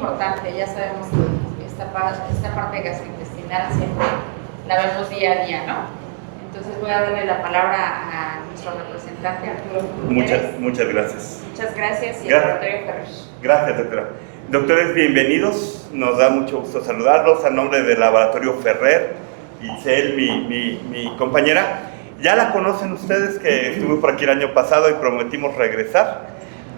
importante. Ya sabemos que esta parte gastrointestinal siempre la vemos día a día, ¿no? Entonces voy a darle la palabra a nuestro representante, Arturo. Muchas gracias. Muchas gracias y al laboratorio Ferrer. Gracias, doctora. Doctores, bienvenidos. Nos da mucho gusto saludarlos a nombre del laboratorio Ferrer. Itzel, mi compañera. Ya la conocen ustedes, que estuve por aquí el año pasado y prometimos regresar.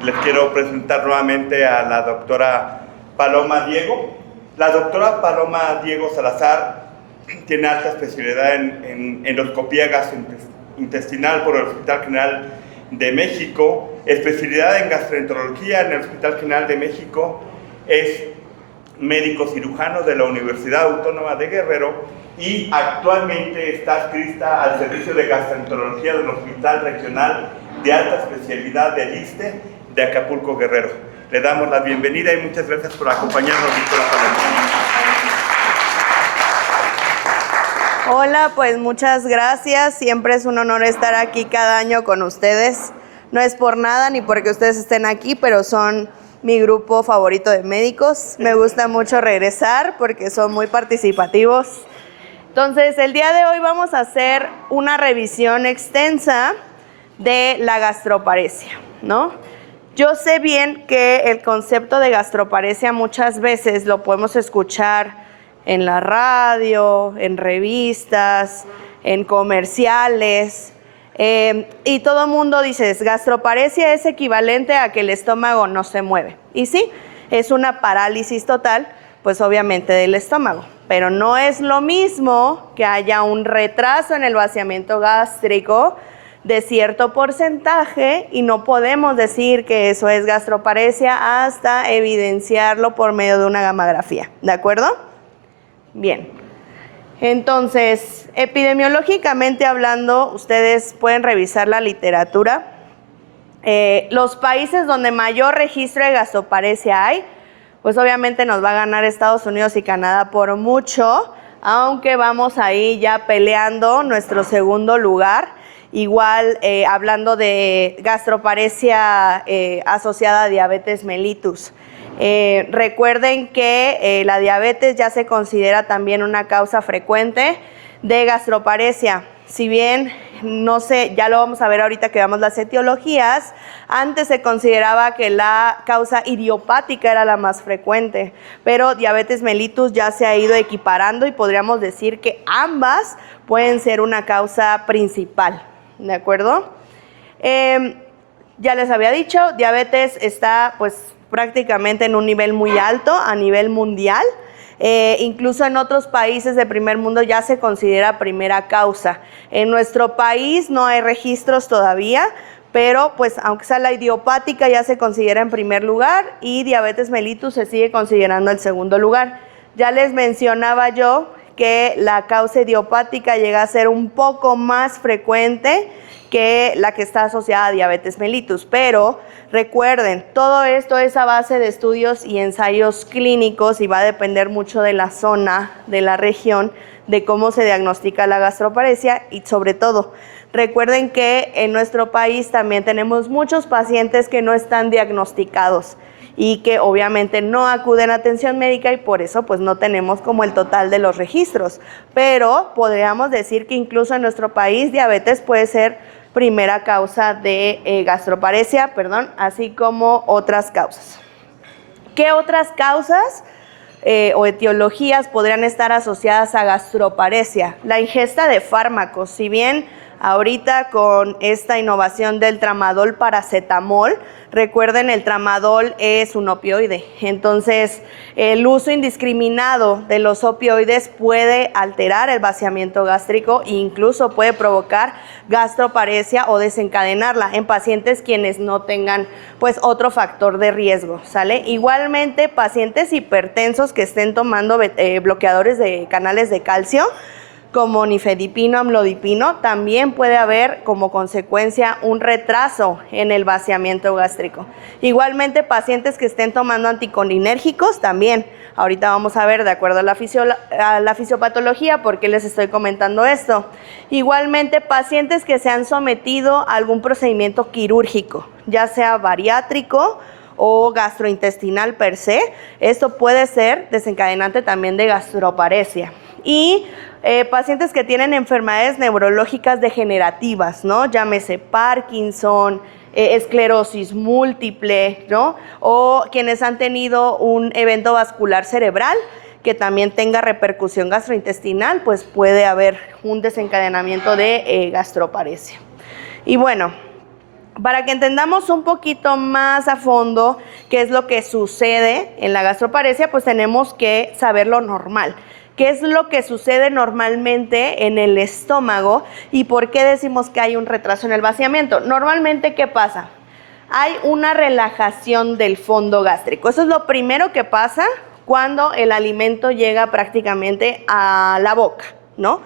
Les quiero presentar nuevamente a la doctora Paloma Diego. La doctora Paloma Diego Salazar tiene alta especialidad en endoscopía gastrointestinal por el Hospital General de México, especialidad en gastroenterología en el Hospital General de México, es médico cirujano de la Universidad Autónoma de Guerrero y actualmente está adscrita al servicio de gastroenterología del Hospital Regional de Alta Especialidad del ISSSTE de Acapulco, Guerrero. Le damos la bienvenida y muchas gracias por acompañarnos, doctora Paloma. Hola, pues muchas gracias. Siempre es un honor estar aquí cada año con ustedes. No es por nada ni porque ustedes estén aquí, pero son mi grupo favorito de médicos. Me gusta mucho regresar porque son muy participativos. Entonces, el día de hoy vamos a hacer una revisión extensa de la gastroparesia, ¿no? Yo sé bien que el concepto de gastroparesia muchas veces lo podemos escuchar en la radio, en revistas, en comerciales, y todo el mundo dice, gastroparesia es equivalente a que el estómago no se mueve. Y sí, es una parálisis total, pues obviamente del estómago. Pero no es lo mismo que haya un retraso en el vaciamiento gástrico de cierto porcentaje y no podemos decir que eso es gastroparesia hasta evidenciarlo por medio de una gamografía. ¿De acuerdo? Bien. Entonces, epidemiológicamente hablando, ustedes pueden revisar la literatura. Los países donde mayor registro de gastroparesia hay, pues obviamente nos va a ganar Estados Unidos y Canadá por mucho, aunque vamos ahí ya peleando nuestro segundo lugar. Igual hablando de gastroparesia asociada a diabetes mellitus. Recuerden que la diabetes ya se considera también una causa frecuente de gastroparesia. Si bien, no sé, ya lo vamos a ver ahorita que veamos las etiologías, antes se consideraba que la causa idiopática era la más frecuente, pero diabetes mellitus ya se ha ido equiparando y podríamos decir que ambas pueden ser una causa principal, ¿de acuerdo? Ya les había dicho, diabetes está pues prácticamente en un nivel muy alto a nivel mundial. Incluso en otros países de primer mundo ya se considera primera causa. En nuestro país no hay registros todavía, pero pues aunque sea la idiopática ya se considera en primer lugar y diabetes mellitus se sigue considerando el segundo lugar. Ya les mencionaba yo que la causa idiopática llega a ser un poco más frecuente que la que está asociada a diabetes mellitus, pero recuerden, todo esto es a base de estudios y ensayos clínicos y va a depender mucho de la zona, de la región, de cómo se diagnostica la gastroparesia y sobre todo, recuerden que en nuestro país también tenemos muchos pacientes que no están diagnosticados y que obviamente no acuden a atención médica y por eso pues no tenemos como el total de los registros, pero podríamos decir que incluso en nuestro país diabetes puede ser primera causa de gastroparesia, así como otras causas. ¿Qué otras causas o etiologías podrían estar asociadas a gastroparesia? La ingesta de fármacos, si bien ahorita con esta innovación del tramadol paracetamol, recuerden el tramadol es un opioide, entonces el uso indiscriminado de los opioides puede alterar el vaciamiento gástrico e incluso puede provocar gastroparesia o desencadenarla en pacientes quienes no tengan pues otro factor de riesgo, ¿sale? Igualmente pacientes hipertensos que estén tomando bloqueadores de canales de calcio como nifedipino, amlodipino, también puede haber como consecuencia un retraso en el vaciamiento gástrico. Igualmente, pacientes que estén tomando anticolinérgicos también. Ahorita vamos a ver, de acuerdo a la fisiopatología, por qué les estoy comentando esto. Igualmente, pacientes que se han sometido a algún procedimiento quirúrgico, ya sea bariátrico o gastrointestinal per se, esto puede ser desencadenante también de gastroparesia. Y pacientes que tienen enfermedades neurológicas degenerativas, ¿no? Llámese Parkinson, esclerosis múltiple, ¿no? O quienes han tenido un evento vascular cerebral que también tenga repercusión gastrointestinal, pues puede haber un desencadenamiento de gastroparesia. Y bueno, para que entendamos un poquito más a fondo qué es lo que sucede en la gastroparesia, pues tenemos que saber lo normal. ¿Qué es lo que sucede normalmente en el estómago y por qué decimos que hay un retraso en el vaciamiento? Normalmente, ¿qué pasa? Hay una relajación del fondo gástrico. Eso es lo primero que pasa cuando el alimento llega prácticamente a la boca, ¿no?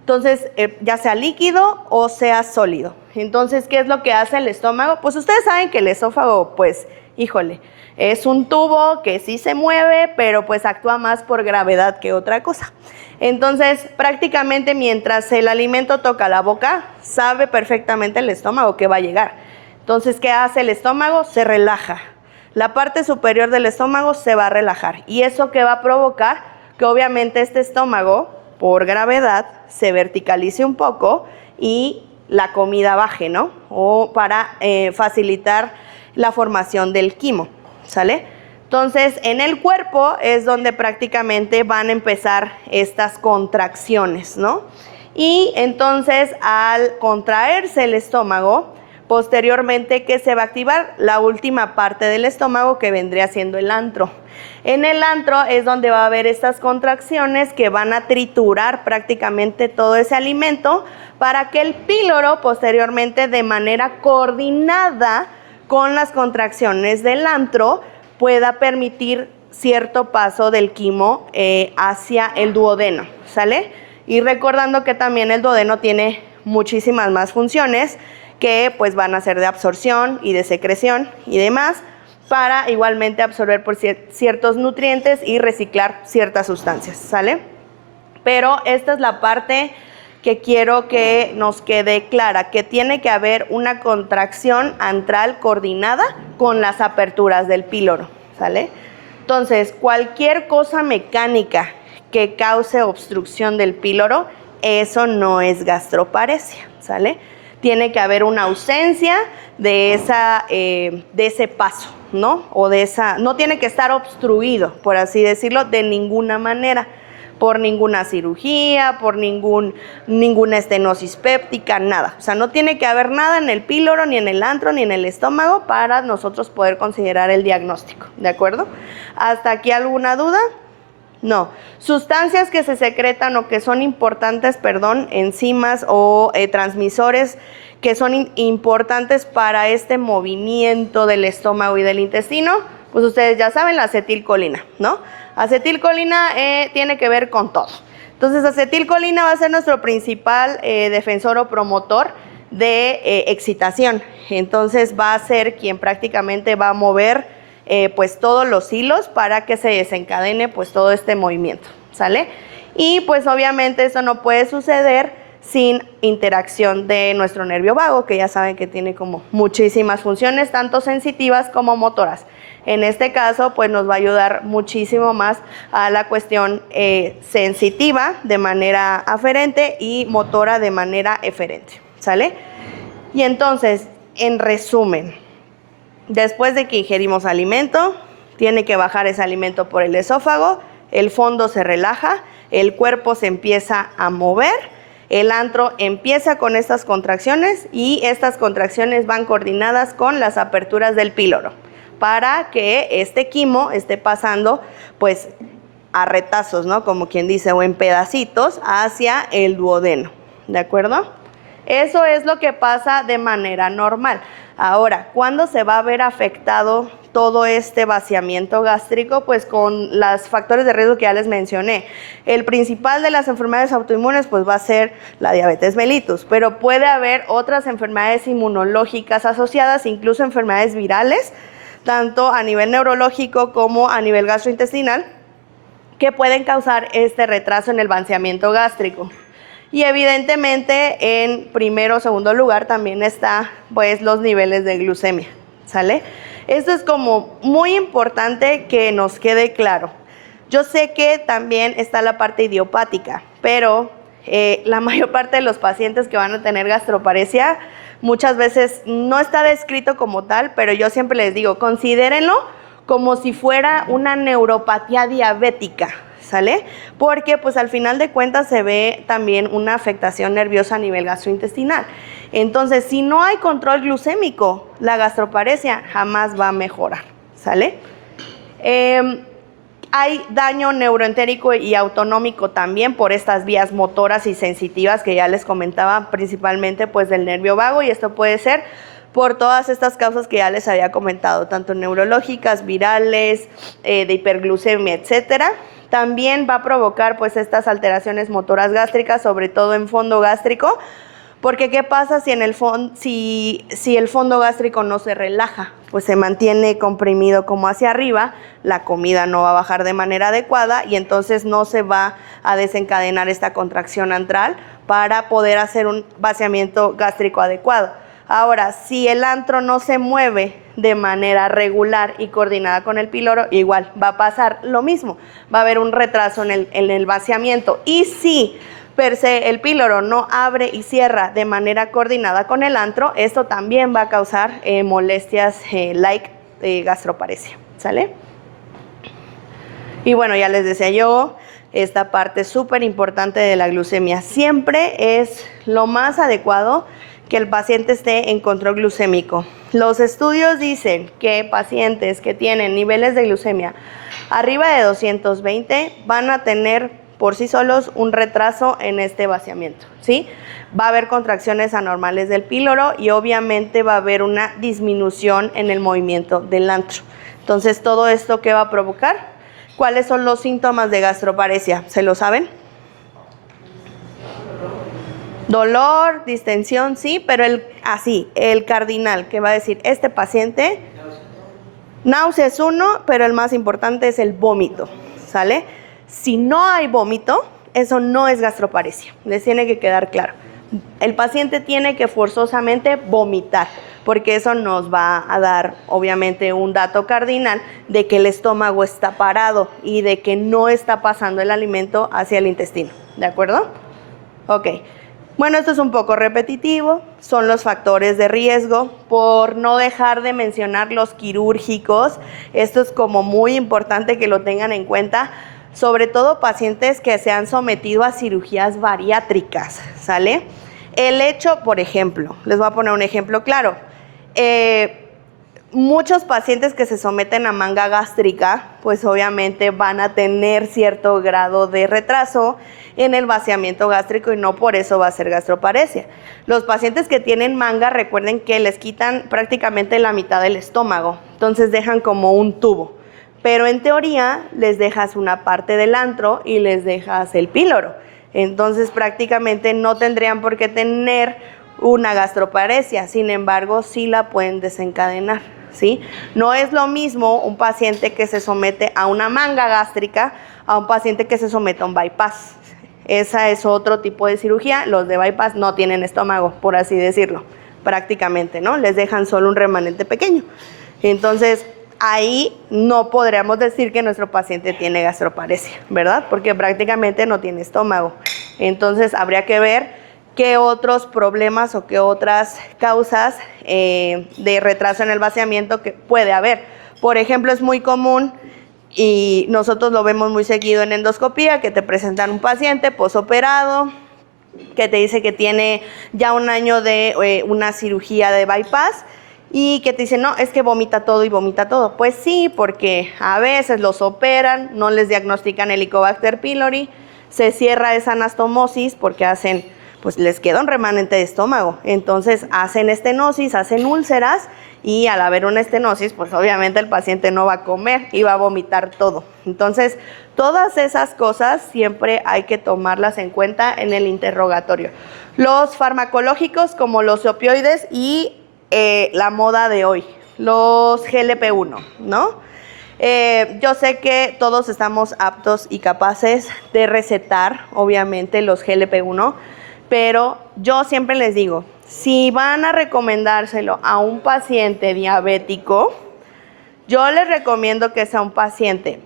Entonces, ya sea líquido o sea sólido. Entonces, ¿qué es lo que hace el estómago? Pues ustedes saben que el esófago, pues, híjole, es un tubo que sí se mueve, pero pues actúa más por gravedad que otra cosa. Entonces, prácticamente mientras el alimento toca la boca, sabe perfectamente el estómago que va a llegar. Entonces, ¿qué hace el estómago? Se relaja. La parte superior del estómago se va a relajar. ¿Y eso qué va a provocar? Que obviamente este estómago, por gravedad, se verticalice un poco y la comida baje, ¿no? O para facilitar la formación del quimo. ¿Sale? Entonces, en el cuerpo es donde prácticamente van a empezar estas contracciones, ¿no? Y entonces, al contraerse el estómago, posteriormente, ¿qué se va a activar? La última parte del estómago, que vendría siendo el antro. En el antro es donde va a haber estas contracciones que van a triturar prácticamente todo ese alimento para que el píloro, posteriormente, de manera coordinada, con las contracciones del antro, pueda permitir cierto paso del quimo hacia el duodeno, ¿sale? Y recordando que también el duodeno tiene muchísimas más funciones que pues van a ser de absorción y de secreción y demás, para igualmente absorber por ciertos nutrientes y reciclar ciertas sustancias, ¿sale? Pero esta es la parte que quiero que nos quede clara, que tiene que haber una contracción antral coordinada con las aperturas del píloro, ¿sale? Entonces, cualquier cosa mecánica que cause obstrucción del píloro, eso no es gastroparesia, ¿sale? Tiene que haber una ausencia de ese paso, ¿no? O no tiene que estar obstruido, por así decirlo, de ninguna manera, por ninguna cirugía, por ninguna estenosis péptica, nada. O sea, no tiene que haber nada en el píloro, ni en el antro, ni en el estómago para nosotros poder considerar el diagnóstico, ¿de acuerdo? ¿Hasta aquí alguna duda? No. Sustancias que se secretan o que son importantes, enzimas o transmisores que son importantes para este movimiento del estómago y del intestino, pues ustedes ya saben, la acetilcolina, ¿no? Acetilcolina tiene que ver con todo. Entonces, acetilcolina va a ser nuestro principal defensor o promotor de excitación. Entonces, va a ser quien prácticamente va a mover pues todos los hilos para que se desencadene pues todo este movimiento, ¿sale? Y pues obviamente eso no puede suceder sin interacción de nuestro nervio vago, que ya saben que tiene como muchísimas funciones, tanto sensitivas como motoras. En este caso, pues nos va a ayudar muchísimo más a la cuestión sensitiva de manera aferente y motora de manera eferente, ¿sale? Y entonces, en resumen, después de que ingerimos alimento, tiene que bajar ese alimento por el esófago, el fondo se relaja, el cuerpo se empieza a mover, el antro empieza con estas contracciones y estas contracciones van coordinadas con las aperturas del píloro, para que este quimo esté pasando pues a retazos, ¿no? Como quien dice, o en pedacitos hacia el duodeno, ¿de acuerdo? Eso es lo que pasa de manera normal. Ahora, ¿cuándo se va a ver afectado todo este vaciamiento gástrico? Pues con los factores de riesgo que ya les mencioné. El principal de las enfermedades autoinmunes pues va a ser la diabetes mellitus, pero puede haber otras enfermedades inmunológicas asociadas, incluso enfermedades virales, tanto a nivel neurológico como a nivel gastrointestinal, que pueden causar este retraso en el vaciamiento gástrico. Y evidentemente en primero o segundo lugar también está pues los niveles de glucemia, ¿sale? Esto es como muy importante que nos quede claro. Yo sé que también está la parte idiopática, pero la mayor parte de los pacientes que van a tener gastroparesia muchas veces no está descrito como tal, pero yo siempre les digo, considérenlo como si fuera una neuropatía diabética, ¿sale? Porque pues al final de cuentas se ve también una afectación nerviosa a nivel gastrointestinal. Entonces, si no hay control glucémico, la gastroparesia jamás va a mejorar, ¿sale? Hay daño neuroentérico y autonómico también por estas vías motoras y sensitivas que ya les comentaba, principalmente pues del nervio vago, y esto puede ser por todas estas causas que ya les había comentado, tanto neurológicas, virales, de hiperglucemia, etcétera. También va a provocar pues estas alteraciones motoras gástricas, sobre todo en fondo gástrico, porque ¿qué pasa si el fondo gástrico no se relaja? Pues se mantiene comprimido como hacia arriba, la comida no va a bajar de manera adecuada y entonces no se va a desencadenar esta contracción antral para poder hacer un vaciamiento gástrico adecuado. Ahora, si el antro no se mueve de manera regular y coordinada con el píloro, igual va a pasar lo mismo, va a haber un retraso en el vaciamiento. Y si per se el píloro no abre y cierra de manera coordinada con el antro, esto también va a causar molestias gastroparesia, ¿sale? Y bueno, ya les decía yo, esta parte súper importante de la glucemia. Siempre es lo más adecuado que el paciente esté en control glucémico. Los estudios dicen que pacientes que tienen niveles de glucemia arriba de 220 van a tener por sí solos un retraso en este vaciamiento, ¿sí? Va a haber contracciones anormales del píloro y obviamente va a haber una disminución en el movimiento del antro. Entonces, ¿todo esto qué va a provocar? ¿Cuáles son los síntomas de gastroparesia? ¿Se lo saben? Dolor, distensión, sí, pero el cardinal, que va a decir, este paciente, náusea es uno, pero el más importante es el vómito, ¿sale? Si no hay vómito, eso no es gastroparesia, les tiene que quedar claro. El paciente tiene que forzosamente vomitar, porque eso nos va a dar, obviamente, un dato cardinal de que el estómago está parado y de que no está pasando el alimento hacia el intestino, ¿de acuerdo? Ok. Bueno, esto es un poco repetitivo, son los factores de riesgo, por no dejar de mencionar los quirúrgicos. Esto es como muy importante que lo tengan en cuenta, sobre todo pacientes que se han sometido a cirugías bariátricas, ¿sale? El hecho, por ejemplo, les voy a poner un ejemplo claro, muchos pacientes que se someten a manga gástrica, pues obviamente van a tener cierto grado de retraso en el vaciamiento gástrico y no por eso va a ser gastroparesia. Los pacientes que tienen manga, recuerden que les quitan prácticamente la mitad del estómago, entonces dejan como un tubo, pero en teoría les dejas una parte del antro y les dejas el píloro, entonces prácticamente no tendrían por qué tener una gastroparesia, sin embargo sí la pueden desencadenar, ¿sí? No es lo mismo un paciente que se somete a una manga gástrica a un paciente que se somete a un bypass. Esa es otro tipo de cirugía. Los de bypass no tienen estómago, por así decirlo, prácticamente, ¿no? Les dejan solo un remanente pequeño. Entonces, ahí no podríamos decir que nuestro paciente tiene gastroparesia, ¿verdad? Porque prácticamente no tiene estómago. Entonces, habría que ver qué otros problemas o qué otras causas de retraso en el vaciamiento que puede haber. Por ejemplo, es muy común y nosotros lo vemos muy seguido en endoscopía, que te presentan un paciente posoperado, que te dice que tiene ya un año de una cirugía de bypass y que te dice, no, es que vomita todo y vomita todo. Pues sí, porque a veces los operan, no les diagnostican Helicobacter pylori, se cierra esa anastomosis porque pues les queda un remanente de estómago. Entonces hacen estenosis, hacen úlceras y al haber una estenosis, pues obviamente el paciente no va a comer y va a vomitar todo. Entonces, todas esas cosas siempre hay que tomarlas en cuenta en el interrogatorio. Los farmacológicos como los opioides y la moda de hoy, los GLP-1, ¿no? Yo sé que todos estamos aptos y capaces de recetar, obviamente, los GLP-1, pero yo siempre les digo, si van a recomendárselo a un paciente diabético, Yo les recomiendo que sea un paciente,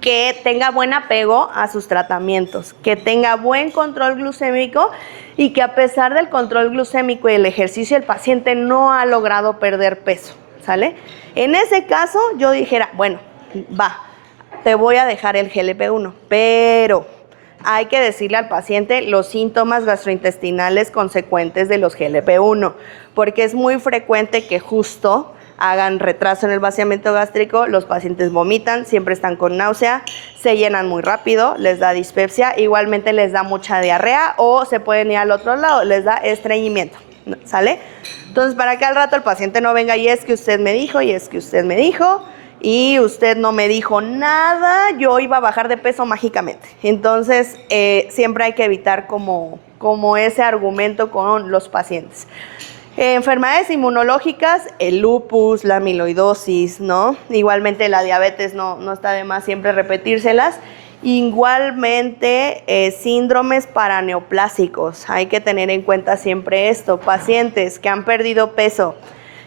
que tenga buen apego a sus tratamientos, que tenga buen control glucémico y que a pesar del control glucémico y el ejercicio, el paciente no ha logrado perder peso, ¿sale? En ese caso, yo dijera, bueno, va, te voy a dejar el GLP-1, pero hay que decirle al paciente los síntomas gastrointestinales consecuentes de los GLP-1, porque es muy frecuente que justo hagan retraso en el vaciamiento gástrico, los pacientes vomitan, siempre están con náusea, se llenan muy rápido, les da dispepsia, igualmente les da mucha diarrea o se pueden ir al otro lado, les da estreñimiento, ¿sale? Entonces, para que al rato el paciente no venga y es que usted me dijo, y es que usted me dijo, y usted no me dijo nada, yo iba a bajar de peso mágicamente. Entonces, siempre hay que evitar como ese argumento con los pacientes. Enfermedades inmunológicas, el lupus, la amiloidosis, ¿no? Igualmente la diabetes, no está de más siempre repetírselas. Igualmente síndromes paraneoplásicos, hay que tener en cuenta siempre esto. Pacientes que han perdido peso,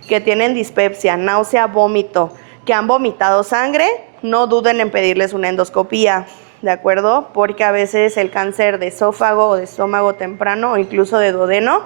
que tienen dispepsia, náusea, vómito, que han vomitado sangre, no duden en pedirles una endoscopía, ¿de acuerdo? Porque a veces el cáncer de esófago o de estómago temprano o incluso de duodeno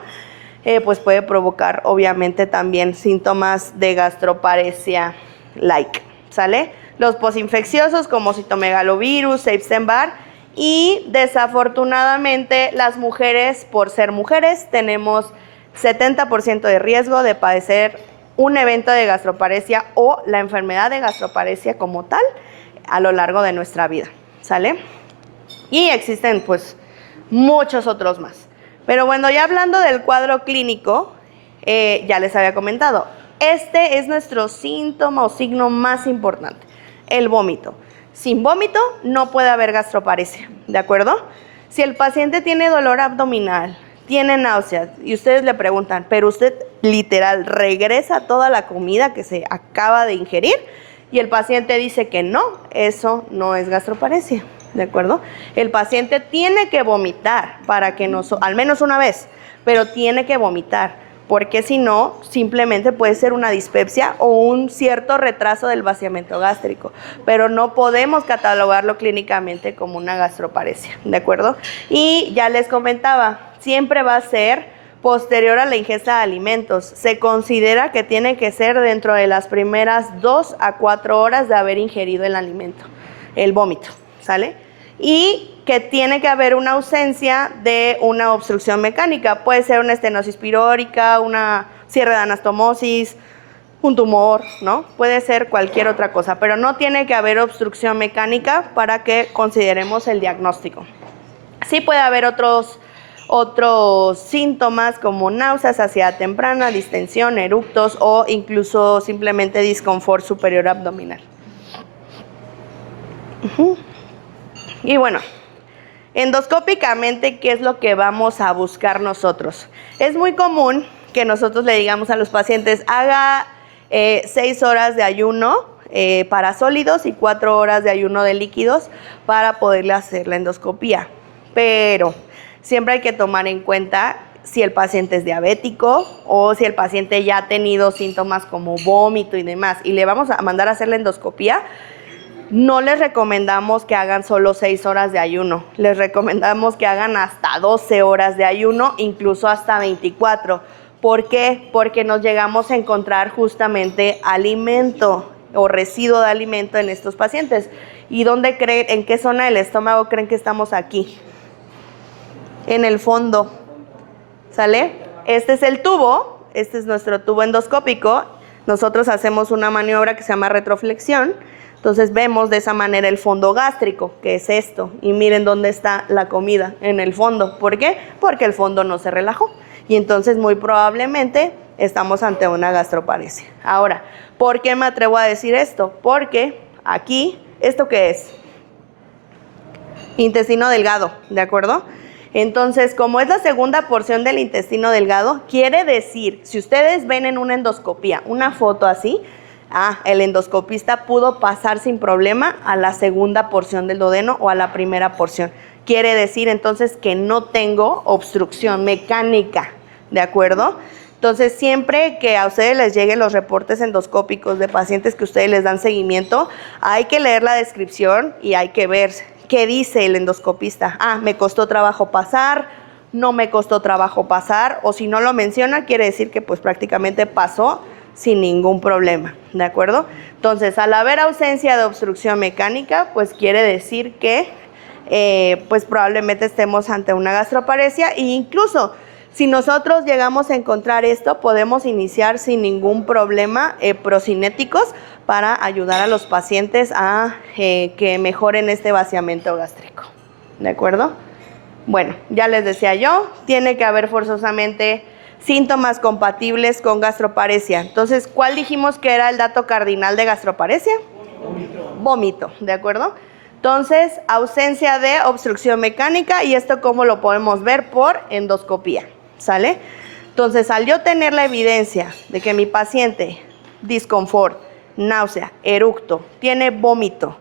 pues puede provocar obviamente también síntomas de gastroparesia like, ¿sale? Los posinfecciosos como citomegalovirus, Epstein-Barr y desafortunadamente las mujeres, por ser mujeres, tenemos 70% de riesgo de padecer un evento de gastroparesia o la enfermedad de gastroparesia como tal a lo largo de nuestra vida, ¿sale? Y existen pues muchos otros más. Pero bueno, ya hablando del cuadro clínico, ya les había comentado, este es nuestro síntoma o signo más importante, el vómito. Sin vómito no puede haber gastroparesia, ¿de acuerdo? Si el paciente tiene dolor abdominal, tiene náuseas y ustedes le preguntan, pero usted literal regresa toda la comida que se acaba de ingerir y el paciente dice que no, eso no es gastroparesia. ¿De acuerdo? El paciente tiene que vomitar para que al menos una vez, pero tiene que vomitar, porque si no, simplemente puede ser una dispepsia o un cierto retraso del vaciamiento gástrico, pero no podemos catalogarlo clínicamente como una gastroparesia, ¿de acuerdo? Y ya les comentaba, siempre va a ser posterior a la ingesta de alimentos. Se considera que tiene que ser dentro de las primeras 2 a 4 horas de haber ingerido el alimento, el vómito, ¿sale? Y que tiene que haber una ausencia de una obstrucción mecánica. Puede ser una estenosis pirórica, una cierre de anastomosis, un tumor, ¿no? Puede ser cualquier otra cosa, pero no tiene que haber obstrucción mecánica para que consideremos el diagnóstico. Sí puede haber otros síntomas como náuseas, saciedad temprana, distensión, eructos o incluso simplemente disconfort superior abdominal. Y bueno, endoscópicamente, ¿qué es lo que vamos a buscar nosotros? Es muy común que nosotros le digamos a los pacientes, haga 6 horas de ayuno para sólidos y 4 horas de ayuno de líquidos para poderle hacer la endoscopía. Pero siempre hay que tomar en cuenta si el paciente es diabético o si el paciente ya ha tenido síntomas como vómito y demás y le vamos a mandar a hacer la endoscopía. No les recomendamos que hagan solo 6 horas de ayuno, les recomendamos que hagan hasta 12 horas de ayuno, incluso hasta 24. ¿Por qué? Porque nos llegamos a encontrar justamente alimento o residuo de alimento en estos pacientes. ¿Y dónde creen, en qué zona del estómago creen que estamos aquí? En el fondo, ¿sale? Este es el tubo, este es nuestro tubo endoscópico. Nosotros hacemos una maniobra que se llama retroflexión. Entonces vemos de esa manera el fondo gástrico, que es esto. Y miren dónde está la comida, en el fondo. ¿Por qué? Porque el fondo no se relajó. Y entonces muy probablemente estamos ante una gastroparesia. Ahora, ¿por qué me atrevo a decir esto? Porque aquí, ¿esto qué es? Intestino delgado, ¿de acuerdo? Entonces, como es la segunda porción del intestino delgado, quiere decir, si ustedes ven en una endoscopía una foto así, el endoscopista pudo pasar sin problema a la segunda porción del duodeno o a la primera porción. Quiere decir entonces que no tengo obstrucción mecánica, ¿de acuerdo? Entonces, siempre que a ustedes les lleguen los reportes endoscópicos de pacientes que ustedes les dan seguimiento, hay que leer la descripción y hay que ver qué dice el endoscopista. Ah, me costó trabajo pasar, no me costó trabajo pasar, o si no lo menciona, quiere decir que pues prácticamente pasó sin ningún problema, ¿de acuerdo? Entonces, al haber ausencia de obstrucción mecánica, pues quiere decir que pues probablemente estemos ante una gastroparesia, e incluso si nosotros llegamos a encontrar esto, podemos iniciar sin ningún problema procinéticos para ayudar a los pacientes a que mejoren este vaciamiento gástrico, ¿de acuerdo? Bueno, ya les decía yo, tiene que haber forzosamente síntomas compatibles con gastroparesia. Entonces, ¿cuál dijimos que era el dato cardinal de gastroparesia? Vómito, ¿de acuerdo? Entonces, ausencia de obstrucción mecánica, y esto cómo lo podemos ver por endoscopía, ¿sale? Entonces, al yo tener la evidencia de que mi paciente, disconfort, náusea, eructo, tiene vómito,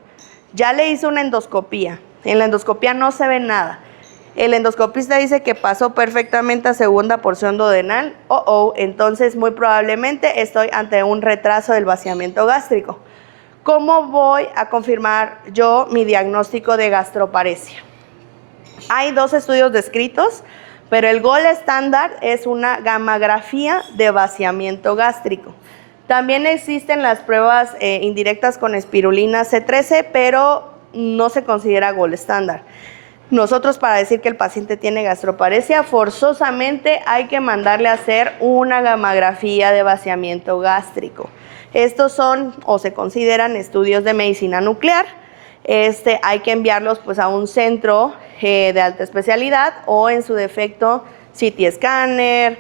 ya le hice una endoscopía, en la endoscopía no se ve nada, el endoscopista dice que pasó perfectamente a segunda porción duodenal, entonces muy probablemente estoy ante un retraso del vaciamiento gástrico. ¿Cómo voy a confirmar yo mi diagnóstico de gastroparesia? Hay 2 estudios descritos, pero el gold estándar es una gammagrafía de vaciamiento gástrico. También existen las pruebas indirectas con espirulina C13, pero no se considera gold estándar. Nosotros, para decir que el paciente tiene gastroparesia, forzosamente hay que mandarle a hacer una gammagrafía de vaciamiento gástrico. Estos son o se consideran estudios de medicina nuclear. Hay que enviarlos pues a un centro de alta especialidad, o en su defecto CT escáner.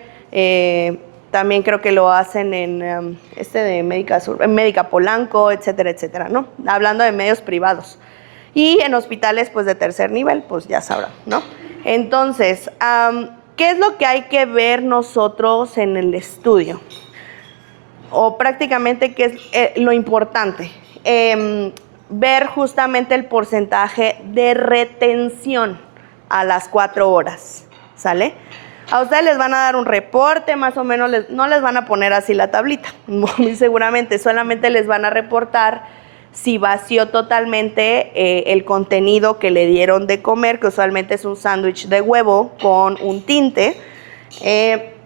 También creo que lo hacen en de Médica Polanco, etcétera, etcétera, ¿no? Hablando de medios privados. Y en hospitales pues de tercer nivel, pues ya sabrán, ¿no? Entonces, ¿qué es lo que hay que ver nosotros en el estudio? O prácticamente, ¿qué es lo importante? Ver justamente el porcentaje de retención a las 4 horas, ¿sale? A ustedes les van a dar un reporte, más o menos, no les van a poner así la tablita, muy seguramente, solamente les van a reportar si vació totalmente el contenido que le dieron de comer, que usualmente es un sándwich de huevo con un tinte,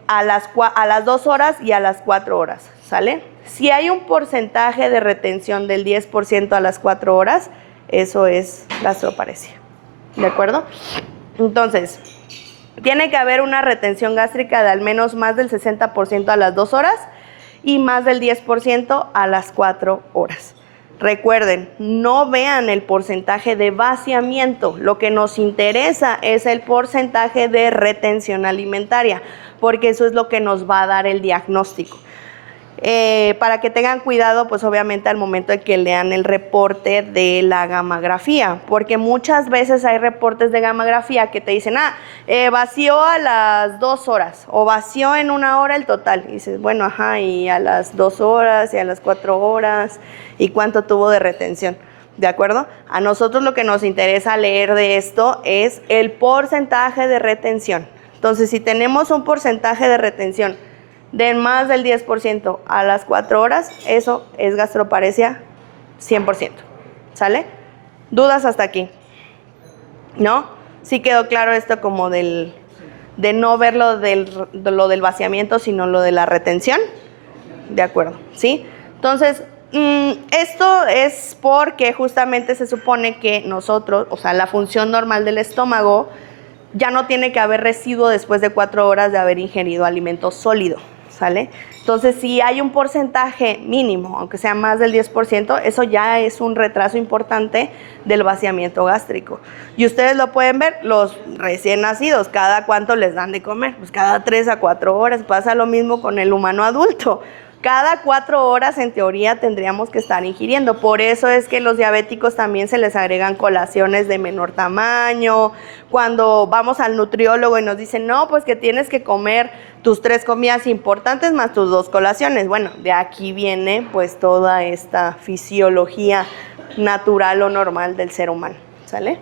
a las 2 horas y a las 4 horas, ¿sale? Si hay un porcentaje de retención del 10% a las 4 horas, eso es gastroparesia, ¿de acuerdo? Entonces, tiene que haber una retención gástrica de al menos más del 60% a las 2 horas y más del 10% a las 4 horas. Recuerden, no vean el porcentaje de vaciamiento, lo que nos interesa es el porcentaje de retención alimentaria, porque eso es lo que nos va a dar el diagnóstico. Para que tengan cuidado, pues obviamente al momento de que lean el reporte de la gammagrafía, porque muchas veces hay reportes de gammagrafía que te dicen, vació a las 2 horas o vació en 1 hora el total. Y dices, bueno, ajá, y a las 2 horas y a las 4 horas, ¿y cuánto tuvo de retención? ¿De acuerdo? A nosotros lo que nos interesa leer de esto es el porcentaje de retención. Entonces, si tenemos un porcentaje de retención de más del 10% a las 4 horas, eso es gastroparesia 100%, ¿sale? ¿Dudas hasta aquí? ¿No? ¿Sí quedó claro esto como de no ver lo del vaciamiento, sino lo de la retención? De acuerdo, ¿sí? Entonces, esto es porque justamente se supone que nosotros, o sea, la función normal del estómago, ya no tiene que haber residuo después de 4 horas de haber ingerido alimento sólido, ¿sale? Entonces, si hay un porcentaje mínimo, aunque sea más del 10%, eso ya es un retraso importante del vaciamiento gástrico. Y ustedes lo pueden ver, los recién nacidos, ¿cada cuánto les dan de comer? Pues cada 3 a 4 horas, pasa lo mismo con el humano adulto. Cada 4 horas, en teoría, tendríamos que estar ingiriendo. Por eso es que los diabéticos también se les agregan colaciones de menor tamaño. Cuando vamos al nutriólogo y nos dicen, no, pues que tienes que comer tus 3 comidas importantes más tus 2 colaciones. Bueno, de aquí viene pues toda esta fisiología natural o normal del ser humano, ¿sale?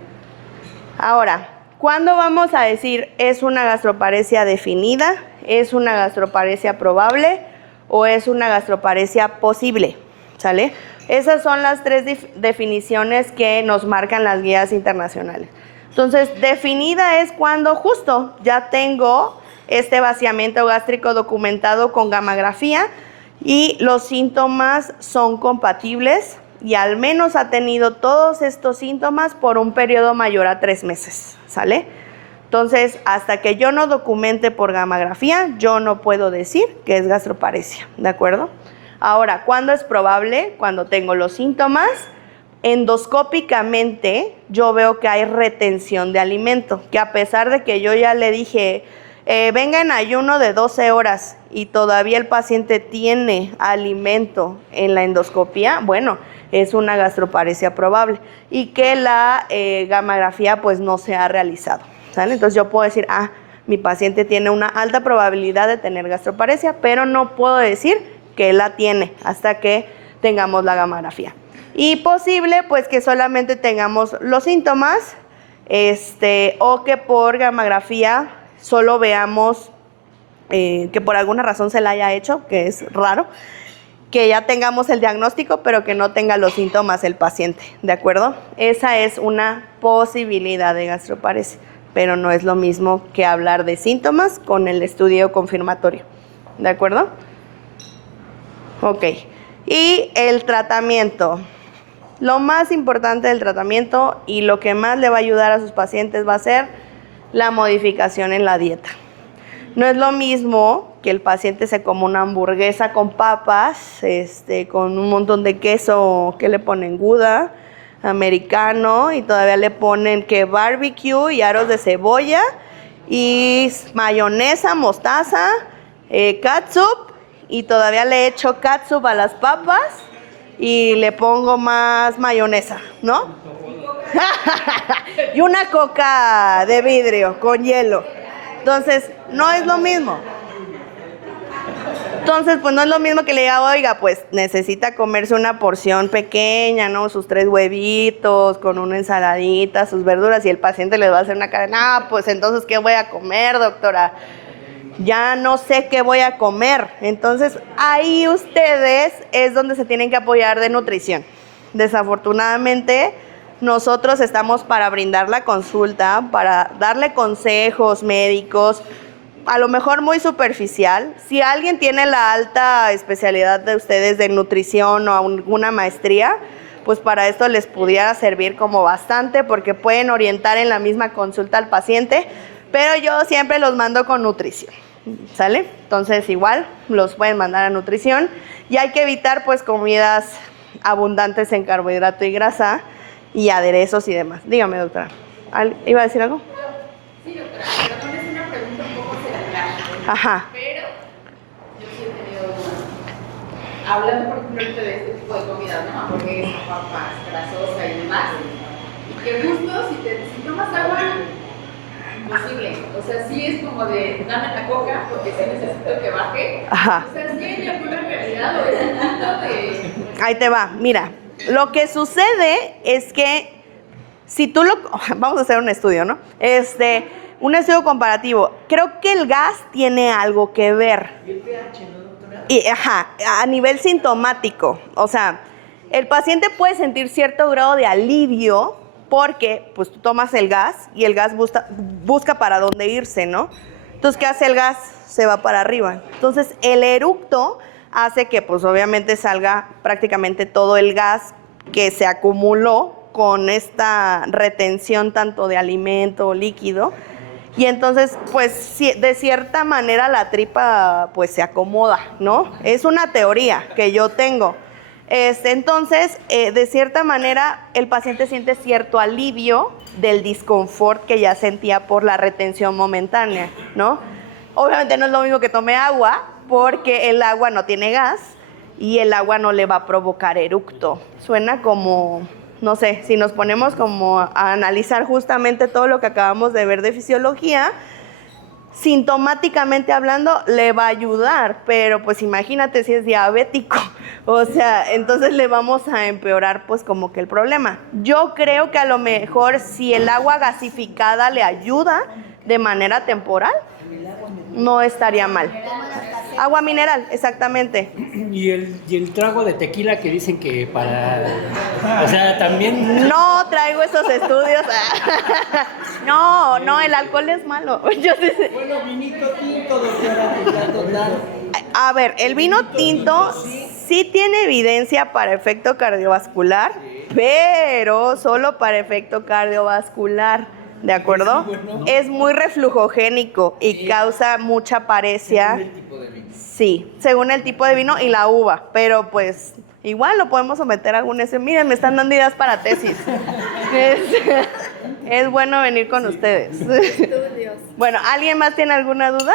Ahora, ¿cuándo vamos a decir es una gastroparesia definida? ¿Es una gastroparesia probable o es una gastroparesia posible? ¿Sale? Esas son las tres definiciones que nos marcan las guías internacionales. Entonces, definida es cuando justo ya tengo este vaciamiento gástrico documentado con gamografía y los síntomas son compatibles y al menos ha tenido todos estos síntomas por un periodo mayor a 3 meses, ¿sale? Entonces, hasta que yo no documente por gamografía, yo no puedo decir que es gastroparesia, ¿de acuerdo? Ahora, ¿cuándo es probable? Cuando tengo los síntomas. Endoscópicamente, yo veo que hay retención de alimento, que a pesar de que yo ya le dije, venga en ayuno de 12 horas y todavía el paciente tiene alimento en la endoscopía, bueno, es una gastroparesia probable y que la gamografía pues no se ha realizado, ¿sale? Entonces yo puedo decir, mi paciente tiene una alta probabilidad de tener gastroparesia, pero no puedo decir que la tiene hasta que tengamos la gamografía. Y posible pues que solamente tengamos los síntomas o que por gamografía solo veamos que por alguna razón se la haya hecho, que es raro, que ya tengamos el diagnóstico pero que no tenga los síntomas el paciente, ¿de acuerdo? Esa es una posibilidad de gastroparesia, pero no es lo mismo que hablar de síntomas con el estudio confirmatorio, ¿de acuerdo? Ok, y el tratamiento. Lo más importante del tratamiento y lo que más le va a ayudar a sus pacientes va a ser la modificación en la dieta. No es lo mismo que el paciente se coma una hamburguesa con papas, con un montón de queso, que le ponen Gouda, americano, y todavía le ponen que barbecue y aros de cebolla, y mayonesa, mostaza, catsup, y todavía le echo catsup a las papas, y le pongo más mayonesa, ¿no? Y una coca de vidrio con hielo. Entonces, no es lo mismo. Entonces, pues no es lo mismo que le diga, oiga, pues necesita comerse una porción pequeña, ¿no? Sus 3 huevitos, con una ensaladita, sus verduras, y el paciente le va a hacer una cara, no, pues entonces, ¿qué voy a comer, doctora? Ya no sé qué voy a comer. Entonces, ahí ustedes es donde se tienen que apoyar de nutrición. Desafortunadamente, nosotros estamos para brindar la consulta, para darle consejos médicos, a lo mejor muy superficial. Si alguien tiene la alta especialidad de ustedes de nutrición o alguna maestría, pues para esto les pudiera servir como bastante, porque pueden orientar en la misma consulta al paciente, pero yo siempre los mando con nutrición, ¿sale? Entonces igual los pueden mandar a nutrición y hay que evitar pues comidas abundantes en carbohidrato y grasa y aderezos y demás. Dígame, doctora. ¿Iba a decir algo? Sí, doctora, perdón, es una pregunta un poco cerebral. Ajá. Pero yo sí he tenido dudas. Hablando, por ejemplo, ahorita de este tipo de comidas, ¿no? Hamburguesa, papas, grasosa y demás. Y que justo si tomas agua, imposible. O sea, sí es como de, dame la coca porque sí necesito que baje. Ajá. O sea, sí hay alguna realidad o es un punto de... Ahí te va. Mira, lo que sucede es que si tú lo... Vamos a hacer un estudio, ¿no? Un estudio comparativo. Creo que el gas tiene algo que ver. ¿Y el pH, no, doctora? Y, a nivel sintomático. O sea, el paciente puede sentir cierto grado de alivio porque pues tú tomas el gas y el gas busca para dónde irse, ¿no? Entonces, ¿qué hace el gas? Se va para arriba. Entonces, el eructo hace que pues obviamente salga prácticamente todo el gas que se acumuló con esta retención tanto de alimento líquido, y entonces pues de cierta manera la tripa pues se acomoda, ¿no? Es una teoría que yo tengo. Entonces de cierta manera el paciente siente cierto alivio del disconfort que ya sentía por la retención momentánea, ¿no? Obviamente no es lo mismo que tome agua, porque el agua no tiene gas y el agua no le va a provocar eructo. Suena como, no sé, si nos ponemos como a analizar justamente todo lo que acabamos de ver de fisiología, sintomáticamente hablando le va a ayudar, pero pues imagínate si es diabético, o sea, entonces le vamos a empeorar pues como que el problema. Yo creo que a lo mejor si el agua gasificada le ayuda de manera temporal, El agua me no estaría mal. Agua mineral, exactamente. Y el trago de tequila que dicen que para... O sea, también... No traigo esos estudios. No, el alcohol es malo. Yo sé. Bueno, vinito tinto, doctora, total. A ver, el vino tinto sí tiene evidencia para efecto cardiovascular, pero solo para efecto cardiovascular, ¿de acuerdo? Es muy reflujogénico y causa mucha paresia. Sí, según el tipo de vino y la uva, pero pues igual lo podemos someter a algún ese. Miren, me están dando ideas para tesis. Es bueno venir con ustedes. Bueno, ¿alguien más tiene alguna duda?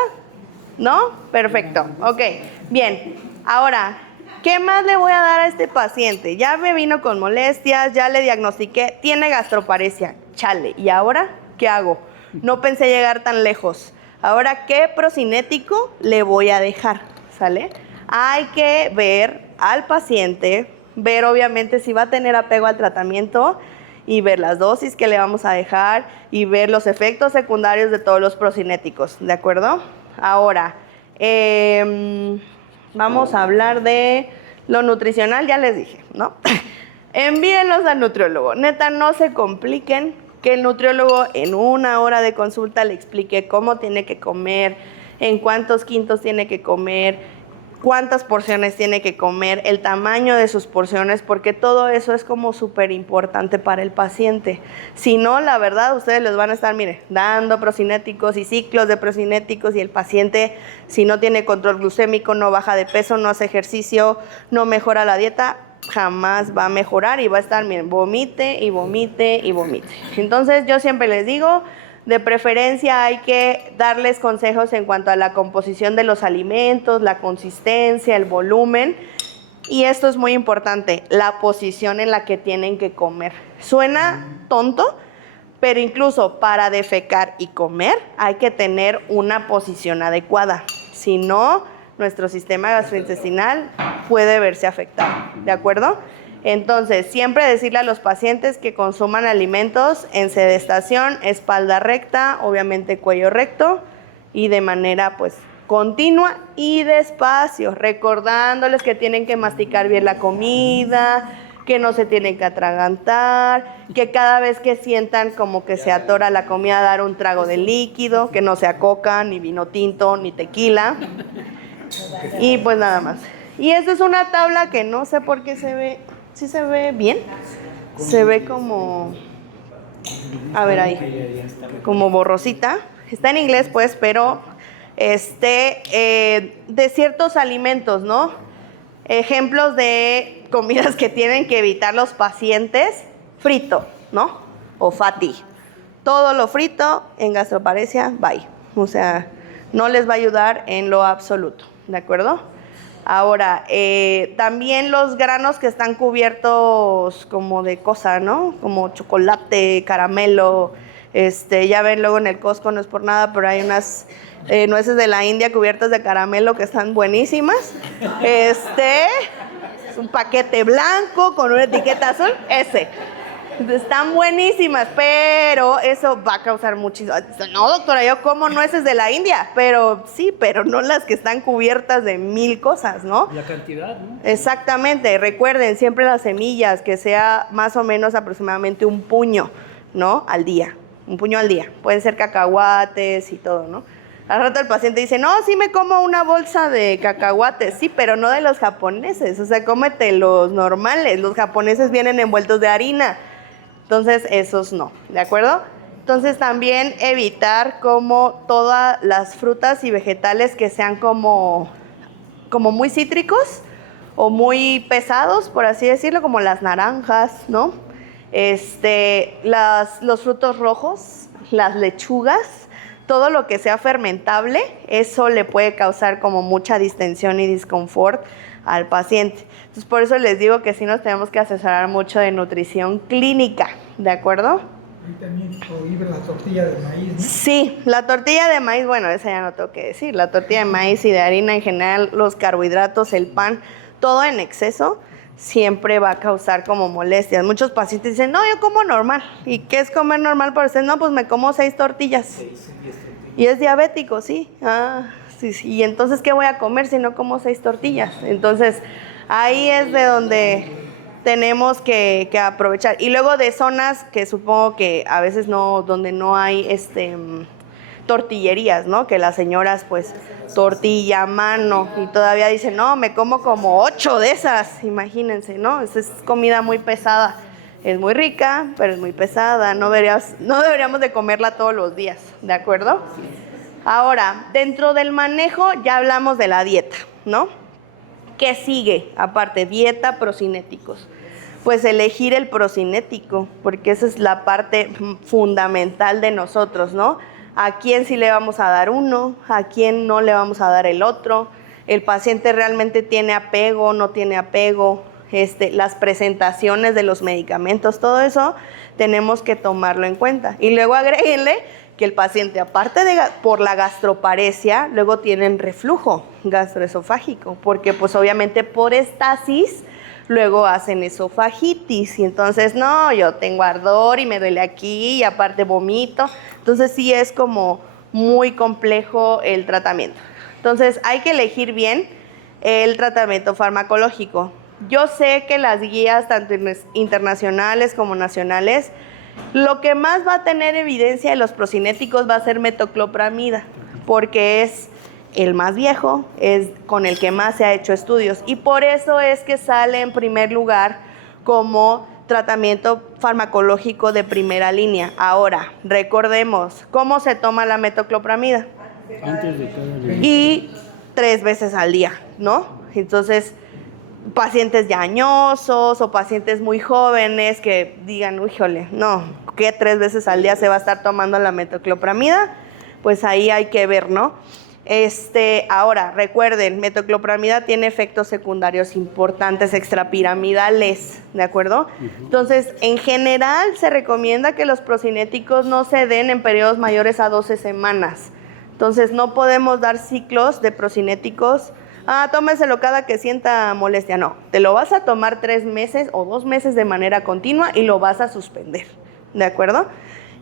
¿No? Perfecto. Ok, bien. Ahora, ¿qué más le voy a dar a este paciente? Ya me vino con molestias, ya le diagnostiqué, tiene gastroparesia. Chale, ¿y ahora qué hago? No pensé llegar tan lejos. Ahora, ¿qué procinético le voy a dejar? ¿Sale? Hay que ver al paciente, ver obviamente si va a tener apego al tratamiento y ver las dosis que le vamos a dejar y ver los efectos secundarios de todos los procinéticos, ¿de acuerdo? Ahora, vamos a hablar de lo nutricional, ya les dije, ¿no? Envíenlos al nutriólogo. Neta, no se compliquen. Que el nutriólogo en 1 hora de consulta le explique cómo tiene que comer, en cuántos quintos tiene que comer, cuántas porciones tiene que comer, el tamaño de sus porciones, porque todo eso es como súper importante para el paciente. Si no, la verdad, ustedes les van a estar, mire, dando procinéticos y ciclos de procinéticos y el paciente, si no tiene control glucémico, no baja de peso, no hace ejercicio, no mejora la dieta, jamás va a mejorar y va a estar, miren, vomite y vomite y vomite. Entonces, yo siempre les digo, de preferencia hay que darles consejos en cuanto a la composición de los alimentos, la consistencia, el volumen. Y esto es muy importante, la posición en la que tienen que comer. Suena tonto, pero incluso para defecar y comer hay que tener una posición adecuada. Si no, nuestro sistema gastrointestinal puede verse afectado, ¿de acuerdo? Entonces, siempre decirle a los pacientes que consuman alimentos en sedestación, espalda recta, obviamente cuello recto y de manera pues continua y despacio, recordándoles que tienen que masticar bien la comida, que no se tienen que atragantar, que cada vez que sientan como que se atora la comida, dar un trago de líquido, que no sea coca, ni vino tinto, ni tequila. Y pues nada más. Y esta es una tabla que no sé por qué se ve, ¿sí se ve bien? Se ve como, a ver ahí, como borrosita. Está en inglés pues, pero de ciertos alimentos, ¿no? Ejemplos de comidas que tienen que evitar los pacientes, frito, ¿no? O fatty. Todo lo frito en gastroparesia, bye. O sea, no les va a ayudar en lo absoluto. ¿De acuerdo? Ahora, también los granos que están cubiertos como de cosa, ¿no? Como chocolate, caramelo, ya ven luego en el Costco, no es por nada, pero hay unas nueces de la India cubiertas de caramelo que están buenísimas. Es un paquete blanco con una etiqueta azul, ese. Están buenísimas, pero eso va a causar muchísimo. No, doctora, yo como nueces de la India, pero sí, pero no las que están cubiertas de 1000 cosas, ¿no? La cantidad, ¿no? Exactamente, recuerden siempre las semillas, que sea más o menos aproximadamente un puño, ¿no? Al día, un puño al día. Pueden ser cacahuates y todo, ¿no? Al rato el paciente dice, no, sí me como una bolsa de cacahuates, sí, pero no de los japoneses, o sea, cómete los normales, los japoneses vienen envueltos de harina. Entonces, esos no, ¿de acuerdo? Entonces, también evitar como todas las frutas y vegetales que sean como muy cítricos o muy pesados, por así decirlo, como las naranjas, ¿no? Los frutos rojos, las lechugas, todo lo que sea fermentable, eso le puede causar como mucha distensión y disconfort al paciente. Entonces, por eso les digo que sí nos tenemos que asesorar mucho de nutrición clínica, ¿de acuerdo? Y también prohíbe la tortilla de maíz, ¿no? Sí, la tortilla de maíz, bueno, esa ya no tengo que decir. La tortilla de maíz y de harina en general, los carbohidratos, el pan, todo en exceso siempre va a causar como molestias. Muchos pacientes dicen, no, yo como normal. ¿Y qué es comer normal para usted? No, pues me como 6 tortillas. 6, 10 tortillas. Y es diabético, sí. Ah, sí, sí. ¿Y entonces qué voy a comer si no como 6 tortillas? Entonces, ahí es de donde tenemos que aprovechar. Y luego de zonas que supongo que a veces no, donde no hay tortillerías, ¿no? Que las señoras, pues, tortilla a mano, y todavía dicen, no, me como 8 de esas, imagínense, ¿no? Esa es comida muy pesada. Es muy rica, pero es muy pesada. No deberíamos de comerla todos los días, ¿de acuerdo? Ahora, dentro del manejo ya hablamos de la dieta, ¿no? ¿Qué sigue? Aparte, dieta, procinéticos. Pues elegir el procinético, porque esa es la parte fundamental de nosotros, ¿no? A quién sí le vamos a dar uno, a quién no le vamos a dar el otro. El paciente realmente tiene apego, no tiene apego. Las presentaciones de los medicamentos, todo eso tenemos que tomarlo en cuenta. Y luego agréguenle que el paciente, aparte de por la gastroparesia, luego tienen reflujo gastroesofágico, porque pues obviamente por estasis luego hacen esofagitis, y entonces no, yo tengo ardor y me duele aquí y aparte vomito. Entonces sí es como muy complejo el tratamiento. Entonces hay que elegir bien el tratamiento farmacológico. Yo sé que las guías, tanto internacionales como nacionales, lo que más va a tener evidencia de los procinéticos va a ser metoclopramida, porque es el más viejo, es con el que más se ha hecho estudios, y por eso es que sale en primer lugar como tratamiento farmacológico de primera línea. Ahora, recordemos, ¿cómo se toma la metoclopramida? Antes de cada día. Y 3 veces al día, ¿no? Entonces, pacientes ya añosos o pacientes muy jóvenes que digan, híjole, no, ¿qué 3 veces al día se va a estar tomando la metoclopramida? Pues ahí hay que ver, ¿no? Ahora, recuerden, metoclopramida tiene efectos secundarios importantes extrapiramidales, ¿de acuerdo? Entonces, en general se recomienda que los procinéticos no se den en periodos mayores a 12 semanas. Entonces, no podemos dar ciclos de procinéticos. Tómeselo cada que sienta molestia. No, te lo vas a tomar 3 meses o 2 meses de manera continua y lo vas a suspender, ¿de acuerdo?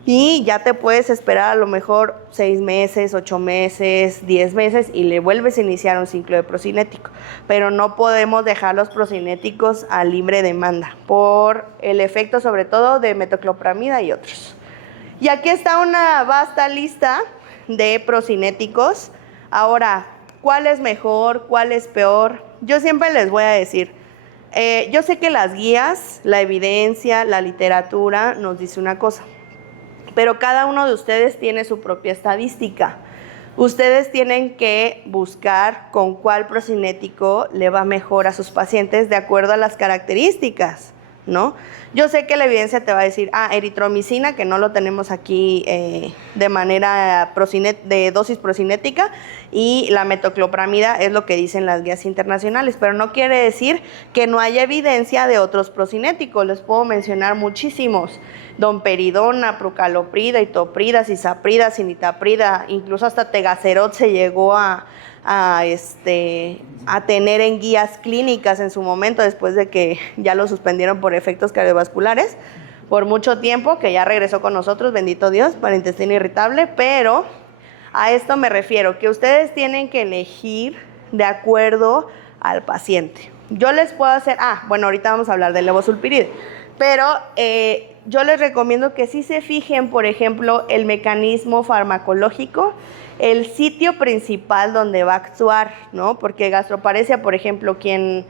Y ya te puedes esperar a lo mejor 6 meses, 8 meses, 10 meses y le vuelves a iniciar un ciclo de procinético. Pero no podemos dejar los procinéticos a libre demanda por el efecto sobre todo de metoclopramida y otros. Y aquí está una vasta lista de procinéticos. Ahora, ¿cuál es mejor? ¿Cuál es peor? Yo siempre les voy a decir, yo sé que las guías, la evidencia, la literatura nos dice una cosa, pero cada uno de ustedes tiene su propia estadística. Ustedes tienen que buscar con cuál procinético le va mejor a sus pacientes de acuerdo a las características, ¿no? Yo sé que la evidencia te va a decir, eritromicina, que no lo tenemos aquí de manera de dosis procinética, y la metoclopramida es lo que dicen las guías internacionales, pero no quiere decir que no haya evidencia de otros procinéticos. Les puedo mencionar muchísimos: domperidona, prucaloprida, itoprida, cisaprida, cinitaprida, incluso hasta tegacerot se llegó a tener en guías clínicas en su momento, después de que ya lo suspendieron por efectos cardiovasculares por mucho tiempo, que ya regresó con nosotros, bendito Dios, para intestino irritable. Pero a esto me refiero, que ustedes tienen que elegir de acuerdo al paciente. Yo les puedo hacer, bueno, ahorita vamos a hablar del levosulpiride, pero yo les recomiendo que sí se fijen, por ejemplo, el mecanismo farmacológico, el sitio principal donde va a actuar, ¿no? Porque gastroparesia, por ejemplo, quien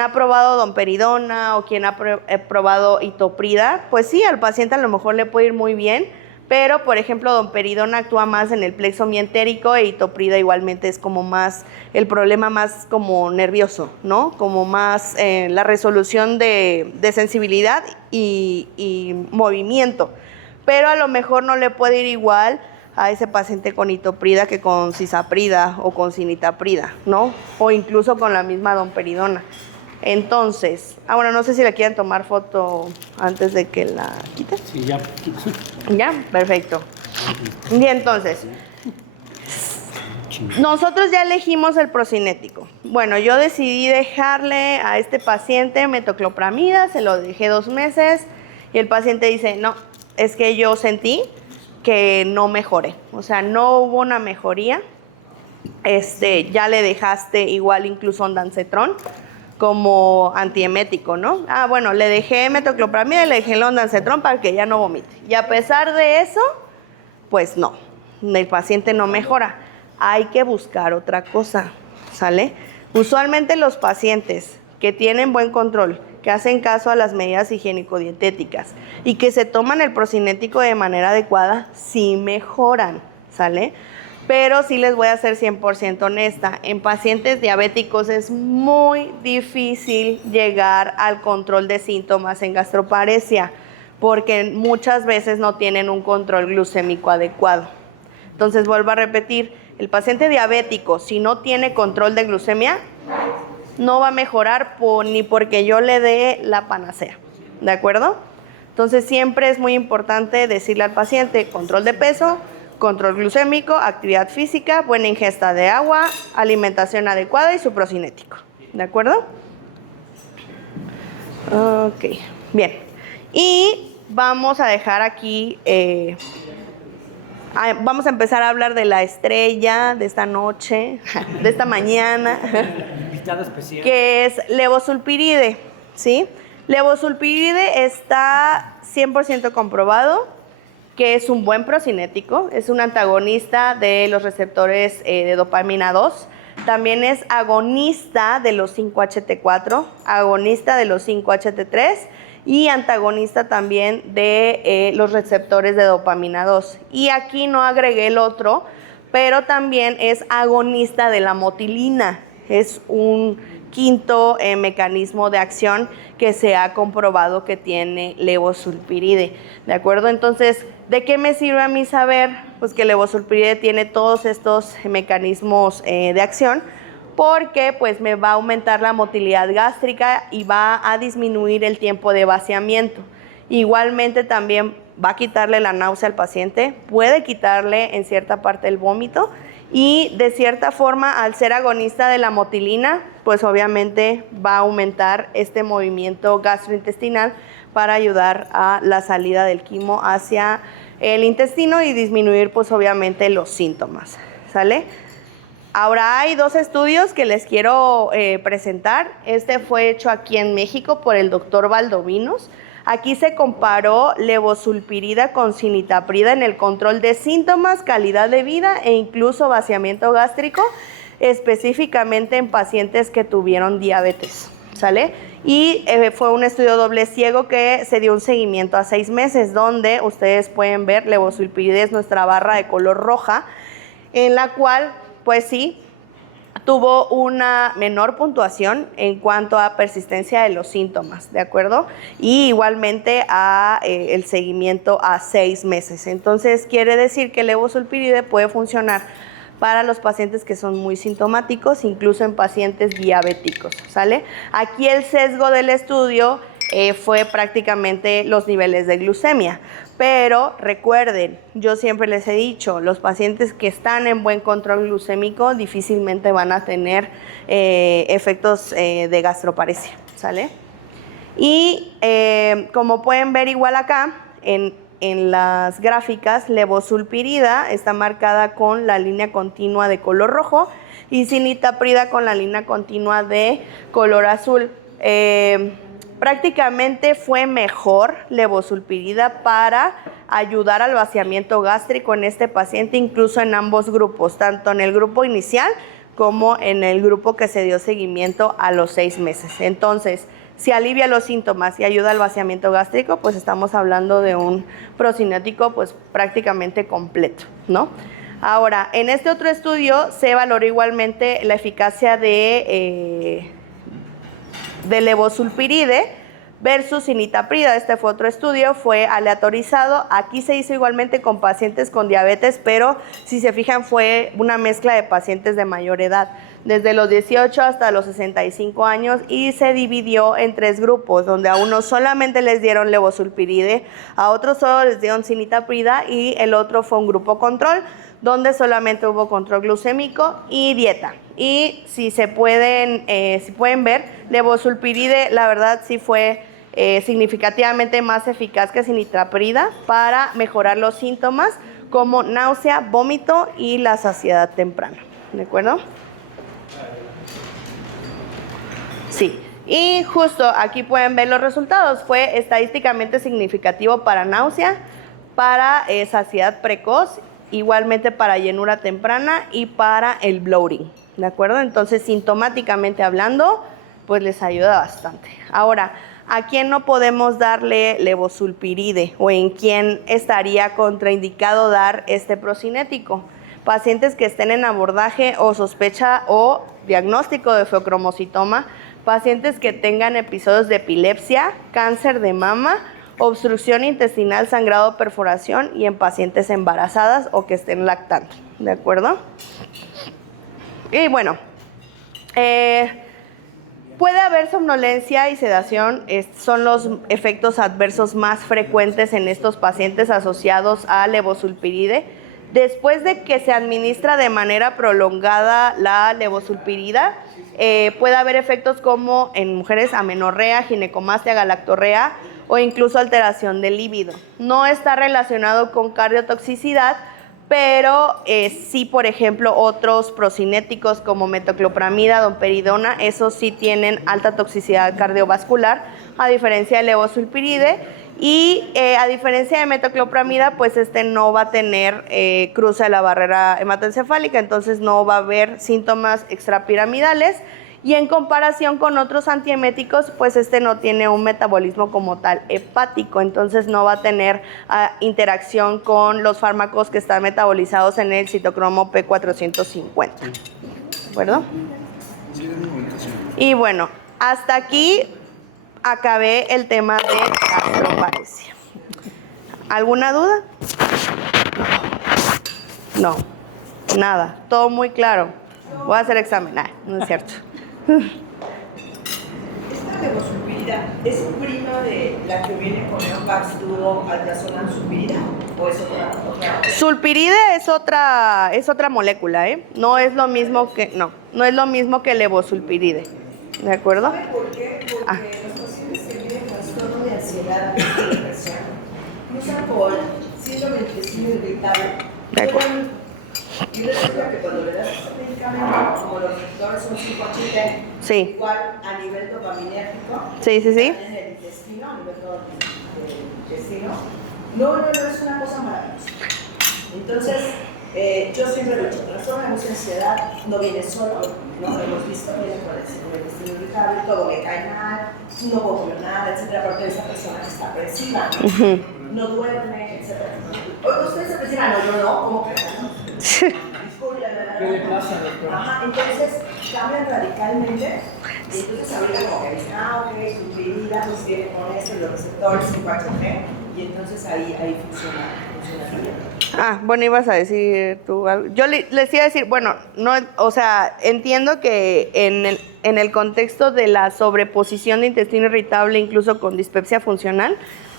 ha probado domperidona o quien ha probado itoprida, pues sí, al paciente a lo mejor le puede ir muy bien, pero, por ejemplo, domperidona actúa más en el plexo mientérico e itoprida igualmente es como más, el problema más como nervioso, ¿no? Como más la resolución de sensibilidad y movimiento. Pero a lo mejor no le puede ir igual a ese paciente con itoprida que con cisaprida o con cinitaprida, ¿no? O incluso con la misma domperidona. Entonces, bueno, no sé si le quieren tomar foto antes de que la quite. Sí, ya. ¿Ya? Perfecto. Y entonces, nosotros ya elegimos el procinético. Bueno, yo decidí dejarle a este paciente metoclopramida, se lo dejé 2 meses y el paciente dice, no, es que yo sentí que no mejore, o sea, no hubo una mejoría. Ya le dejaste igual incluso ondansetron como antiemético, ¿no? Ah, bueno, le dejé metoclopramida y le dejé el ondansetron para que ya no vomite. Y a pesar de eso, pues no, el paciente no mejora. Hay que buscar otra cosa, ¿sale? Usualmente los pacientes que tienen buen control, que hacen caso a las medidas higiénico-dietéticas y que se toman el procinético de manera adecuada, sí mejoran, ¿sale? Pero sí les voy a ser 100% honesta, en pacientes diabéticos es muy difícil llegar al control de síntomas en gastroparesia porque muchas veces no tienen un control glucémico adecuado. Entonces vuelvo a repetir, el paciente diabético si no tiene control de glucemia no va a mejorar ni porque yo le dé la panacea, ¿de acuerdo? Entonces siempre es muy importante decirle al paciente control de peso, control glucémico, actividad física, buena ingesta de agua, alimentación adecuada y su procinético. ¿De acuerdo? Ok, bien. Y vamos a dejar aquí, vamos a empezar a hablar de la estrella de esta noche, de esta mañana, Invitado especial. que es levosulpiride, ¿sí? Levosulpiride está 100% comprobado que es un buen procinético, es un antagonista de los receptores de dopamina 2, también es agonista de los 5-HT4, agonista de los 5-HT3 y antagonista también de los receptores de dopamina 2. Y aquí no agregué el otro, pero también es agonista de la motilina, es un quinto mecanismo de acción que se ha comprobado que tiene levosulpiride, ¿de acuerdo? Entonces, ¿de qué me sirve a mí saber? Pues que levosulpiride tiene todos estos mecanismos de acción, porque pues me va a aumentar la motilidad gástrica y va a disminuir el tiempo de vaciamiento. Igualmente también va a quitarle la náusea al paciente, puede quitarle en cierta parte el vómito, y de cierta forma, al ser agonista de la motilina, pues obviamente va a aumentar este movimiento gastrointestinal para ayudar a la salida del quimo hacia el intestino y disminuir pues obviamente los síntomas, ¿sale? Ahora hay dos estudios que les quiero presentar. Este fue hecho aquí en México por el doctor Valdovinos. Aquí se comparó levosulpirida con cinitaprida en el control de síntomas, calidad de vida e incluso vaciamiento gástrico, específicamente en pacientes que tuvieron diabetes, ¿sale? Y fue un estudio doble ciego que se dio un seguimiento a 6 meses, donde ustedes pueden ver levosulpirida es nuestra barra de color roja, en la cual, pues sí, tuvo una menor puntuación en cuanto a persistencia de los síntomas, ¿de acuerdo? Y igualmente a el seguimiento a 6 meses. Entonces, quiere decir que el levosulpiride puede funcionar para los pacientes que son muy sintomáticos, incluso en pacientes diabéticos, ¿sale? Aquí el sesgo del estudio fue prácticamente los niveles de glucemia. Pero recuerden, yo siempre les he dicho, los pacientes que están en buen control glucémico difícilmente van a tener efectos de gastroparesia, ¿sale? Y como pueden ver igual acá, en las gráficas, levosulpirida está marcada con la línea continua de color rojo y cinitaprida con la línea continua de color azul. Prácticamente fue mejor levosulpirida para ayudar al vaciamiento gástrico en este paciente, incluso en ambos grupos, tanto en el grupo inicial como en el grupo que se dio seguimiento a los 6 meses. Entonces, si alivia los síntomas y ayuda al vaciamiento gástrico, pues estamos hablando de un procinético pues prácticamente completo, ¿no? Ahora, en este otro estudio se valoró igualmente la eficacia de levosulpiride versus cinitaprida. Este fue otro estudio, fue aleatorizado. Aquí se hizo igualmente con pacientes con diabetes, pero si se fijan fue una mezcla de pacientes de mayor edad, desde los 18 hasta los 65 años, y se dividió en 3 grupos, donde a unos solamente les dieron levosulpiride, a otros solo les dieron cinitaprida y el otro fue un grupo control, donde solamente hubo control glucémico y dieta. Y si pueden ver, levosulpiride la verdad sí fue significativamente más eficaz que cinitaprida para mejorar los síntomas, como náusea, vómito y la saciedad temprana. ¿De acuerdo? Sí. Y justo aquí pueden ver los resultados. Fue estadísticamente significativo para náusea, para saciedad precoz, igualmente para llenura temprana y para el bloating. ¿De acuerdo? Entonces, sintomáticamente hablando, pues les ayuda bastante. Ahora, ¿a quién no podemos darle levosulpiride o en quién estaría contraindicado dar este procinético? Pacientes que estén en abordaje o sospecha o diagnóstico de feocromocitoma, pacientes que tengan episodios de epilepsia, cáncer de mama, obstrucción intestinal, sangrado, perforación y en pacientes embarazadas o que estén lactando. ¿De acuerdo? Y bueno, puede haber somnolencia y sedación, son los efectos adversos más frecuentes en estos pacientes asociados a levosulpiride. Después de que se administra de manera prolongada la levosulpirida, puede haber efectos como en mujeres amenorrea, ginecomastia, galactorrea o incluso alteración del líbido. No está relacionado con cardiotoxicidad, pero sí, por ejemplo, otros procinéticos como metoclopramida, domperidona, esos sí tienen alta toxicidad cardiovascular, a diferencia de levosulpiride. Y a diferencia de metoclopramida, pues no va a tener cruce de la barrera hematoencefálica, entonces no va a haber síntomas extrapiramidales. Y en comparación con otros antieméticos, pues no tiene un metabolismo como tal hepático, entonces no va a tener interacción con los fármacos que están metabolizados en el citocromo P450. ¿De acuerdo? Y bueno, hasta aquí acabé el tema de gastroparesia. ¿Alguna duda? No, nada, todo muy claro. Voy a hacer examen. No es cierto. ¿Esta levosulpirida es prima de la que viene con el Paxlovid, alprazolam, sulpirida? ¿O es otra? Sulpiride es otra molécula, ¿eh? No es lo mismo que levosulpiride. ¿De acuerdo? ¿Sabe por qué? Porque los pacientes que tienen trastorno de ansiedad y depresión cruzan por síndrome de intestino irritable. De acuerdo. Y resulta que cuando le das este medicamento, como los receptores son 5HT, Sí. igual a nivel dopaminérgico, Sí. en el intestino, a nivel del intestino, no, es una cosa maravillosa. Entonces, yo siempre lo he dicho, trastorno de ansiedad no viene solo, ¿no? Lo hemos visto, viene con el síndrome de intestino irritable, todo me cae mal, no puedo comer nada, etcétera, porque esta persona que está apresiva, no duerme, etcétera. ¿Ustedes se apresivan? No, yo no, ¿cómo que no? ¿Qué le pasa, doctor? Ajá, entonces cambian radicalmente y entonces ahorita como que dicen, ok, sulpirida, pues viene con esto, los receptores 5HT y entonces ahí funciona bien. Bueno, ibas a decir tú algo. Yo les iba a decir, bueno, no, o sea, entiendo que en el contexto de la sobreposición de intestino irritable, incluso con dispepsia funcional,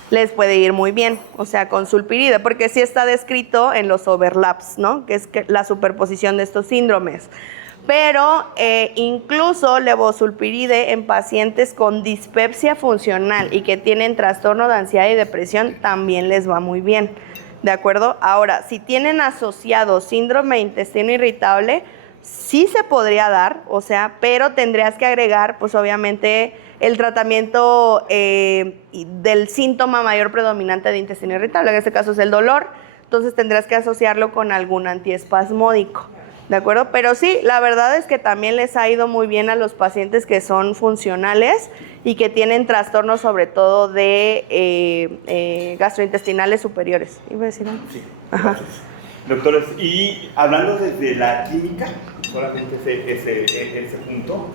les puede ir muy bien, o sea, con sulpirida, porque sí está descrito en los overlaps, ¿no? Que es la superposición de estos síndromes. Pero incluso levosulpiride en pacientes con dispepsia funcional y que tienen trastorno de ansiedad y depresión también les va muy bien, ¿de acuerdo? Ahora, si tienen asociado síndrome de intestino irritable, sí se podría dar, o sea, pero tendrías que agregar, pues obviamente, el tratamiento del síntoma mayor predominante de intestino irritable, en este caso es el dolor, entonces tendrás que asociarlo con algún antiespasmódico, ¿de acuerdo? Pero sí, la verdad es que también les ha ido muy bien a los pacientes que son funcionales y que tienen trastornos sobre todo de gastrointestinales superiores. ¿Iba a decir algo? Sí, ajá. gracias. Doctores, y hablando desde la química, solamente ese punto,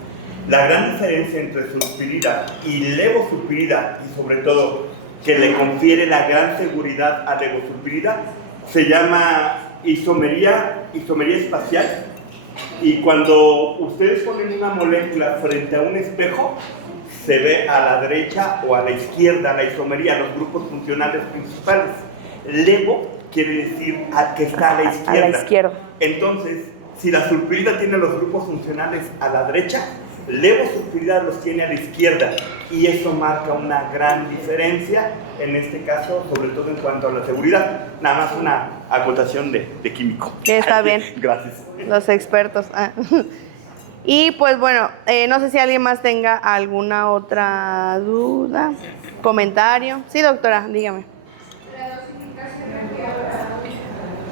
la gran diferencia entre sulpirida y levosulpirida, y sobre todo que le confiere la gran seguridad a levosulpirida, se llama isomería espacial. Y cuando ustedes ponen una molécula frente a un espejo, se ve a la derecha o a la izquierda la isomería, los grupos funcionales principales. Levo quiere decir que está a la izquierda. A la izquierda. Entonces, si la sulpirida tiene los grupos funcionales a la derecha, levosulfuridad los tiene a la izquierda y eso marca una gran diferencia, en este caso, sobre todo en cuanto a la seguridad. Nada más una acotación de químico. Está bien. Gracias. Los expertos. Y pues bueno, no sé si alguien más tenga alguna otra duda, comentario. Sí, doctora, dígame.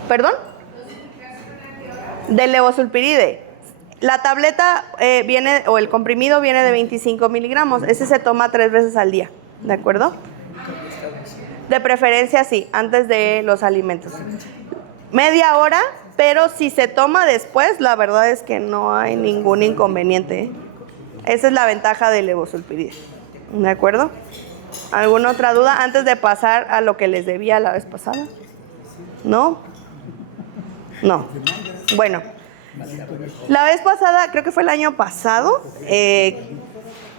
¿Perdón? Del levosulpiride. La tableta viene, o el comprimido viene de 25 miligramos. Ese se toma 3 veces al día, ¿de acuerdo? De preferencia sí, antes de los alimentos. Media hora, pero si se toma después, la verdad es que no hay ningún inconveniente, ¿eh? Esa es la ventaja del levosulpiride, ¿de acuerdo? ¿Alguna otra duda antes de pasar a lo que les debía la vez pasada? ¿No? No. Bueno, la vez pasada, creo que fue el año pasado,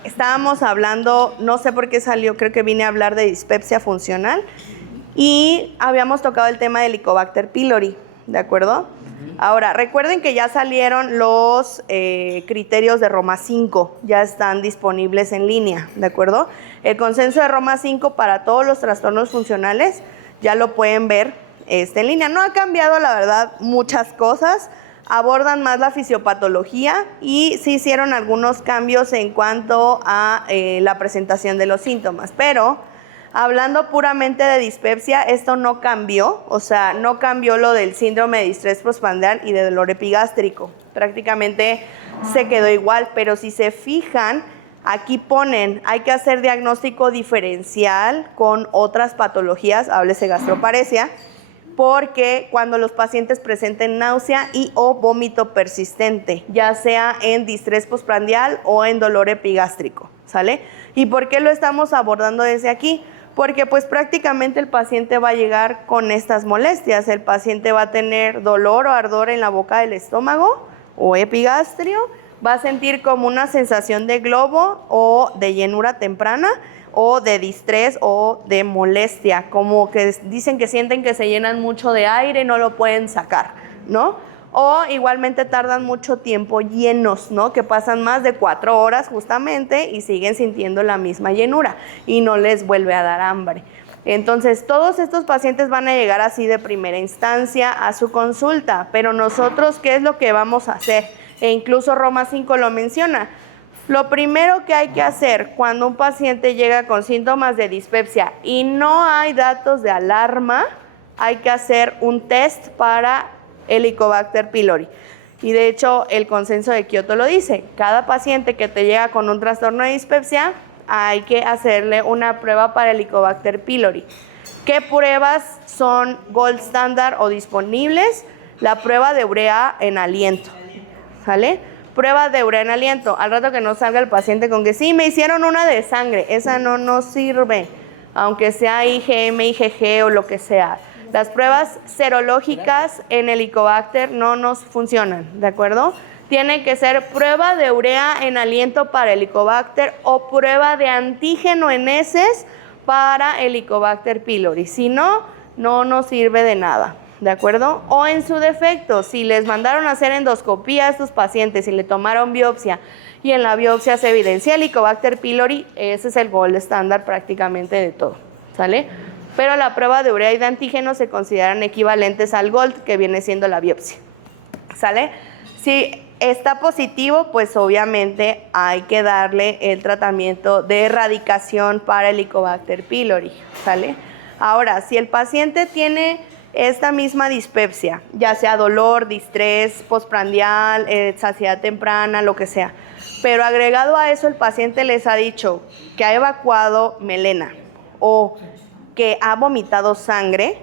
estábamos hablando, no sé por qué salió, creo que vine a hablar de dispepsia funcional y habíamos tocado el tema del Helicobacter pylori, ¿de acuerdo? Ahora, recuerden que ya salieron los criterios de Roma 5, ya están disponibles en línea, ¿de acuerdo? El consenso de Roma 5 para todos los trastornos funcionales ya lo pueden ver en línea. No ha cambiado, la verdad, muchas cosas. Abordan más la fisiopatología y sí hicieron algunos cambios en cuanto a la presentación de los síntomas, pero hablando puramente de dispepsia, esto no cambió, o sea, no cambió lo del síndrome de distrés postprandial y de dolor epigástrico, prácticamente se quedó igual, pero si se fijan, aquí ponen, hay que hacer diagnóstico diferencial con otras patologías, háblese gastroparesia, porque cuando los pacientes presenten náusea y o vómito persistente, ya sea en distrés postprandial o en dolor epigástrico, ¿sale? ¿Y por qué lo estamos abordando desde aquí? Porque pues prácticamente el paciente va a llegar con estas molestias, el paciente va a tener dolor o ardor en la boca del estómago o epigastrio, va a sentir como una sensación de globo o de llenura temprana, o de distrés o de molestia, como que dicen que sienten que se llenan mucho de aire y no lo pueden sacar, ¿no? O igualmente tardan mucho tiempo llenos, ¿no? Que pasan más de 4 horas justamente y siguen sintiendo la misma llenura y no les vuelve a dar hambre. Entonces, todos estos pacientes van a llegar así de primera instancia a su consulta, pero nosotros, ¿qué es lo que vamos a hacer? E incluso Roma 5 lo menciona. Lo primero que hay que hacer cuando un paciente llega con síntomas de dispepsia y no hay datos de alarma, hay que hacer un test para Helicobacter pylori. Y de hecho, el consenso de Kioto lo dice. Cada paciente que te llega con un trastorno de dispepsia, hay que hacerle una prueba para Helicobacter pylori. ¿Qué pruebas son gold standard o disponibles? La prueba de urea en aliento, ¿sale? Prueba de urea en aliento, al rato que no salga el paciente con que sí, me hicieron una de sangre, esa no nos sirve, aunque sea IgM, IgG o lo que sea. Las pruebas serológicas en Helicobacter no nos funcionan, ¿de acuerdo? Tiene que ser prueba de urea en aliento para Helicobacter o prueba de antígeno en heces para Helicobacter pylori, si no, no nos sirve de nada. ¿De acuerdo? O en su defecto, si les mandaron a hacer endoscopía a estos pacientes y le tomaron biopsia y en la biopsia se evidencia Helicobacter pylori, ese es el gold estándar prácticamente de todo, ¿sale? Pero la prueba de urea y de antígeno se consideran equivalentes al gold, que viene siendo la biopsia, ¿sale? Si está positivo, pues obviamente hay que darle el tratamiento de erradicación para Helicobacter pylori, ¿sale? Ahora, si el paciente tiene esta misma dispepsia, ya sea dolor, distrés, postprandial, saciedad temprana, lo que sea, pero agregado a eso el paciente les ha dicho que ha evacuado melena o que ha vomitado sangre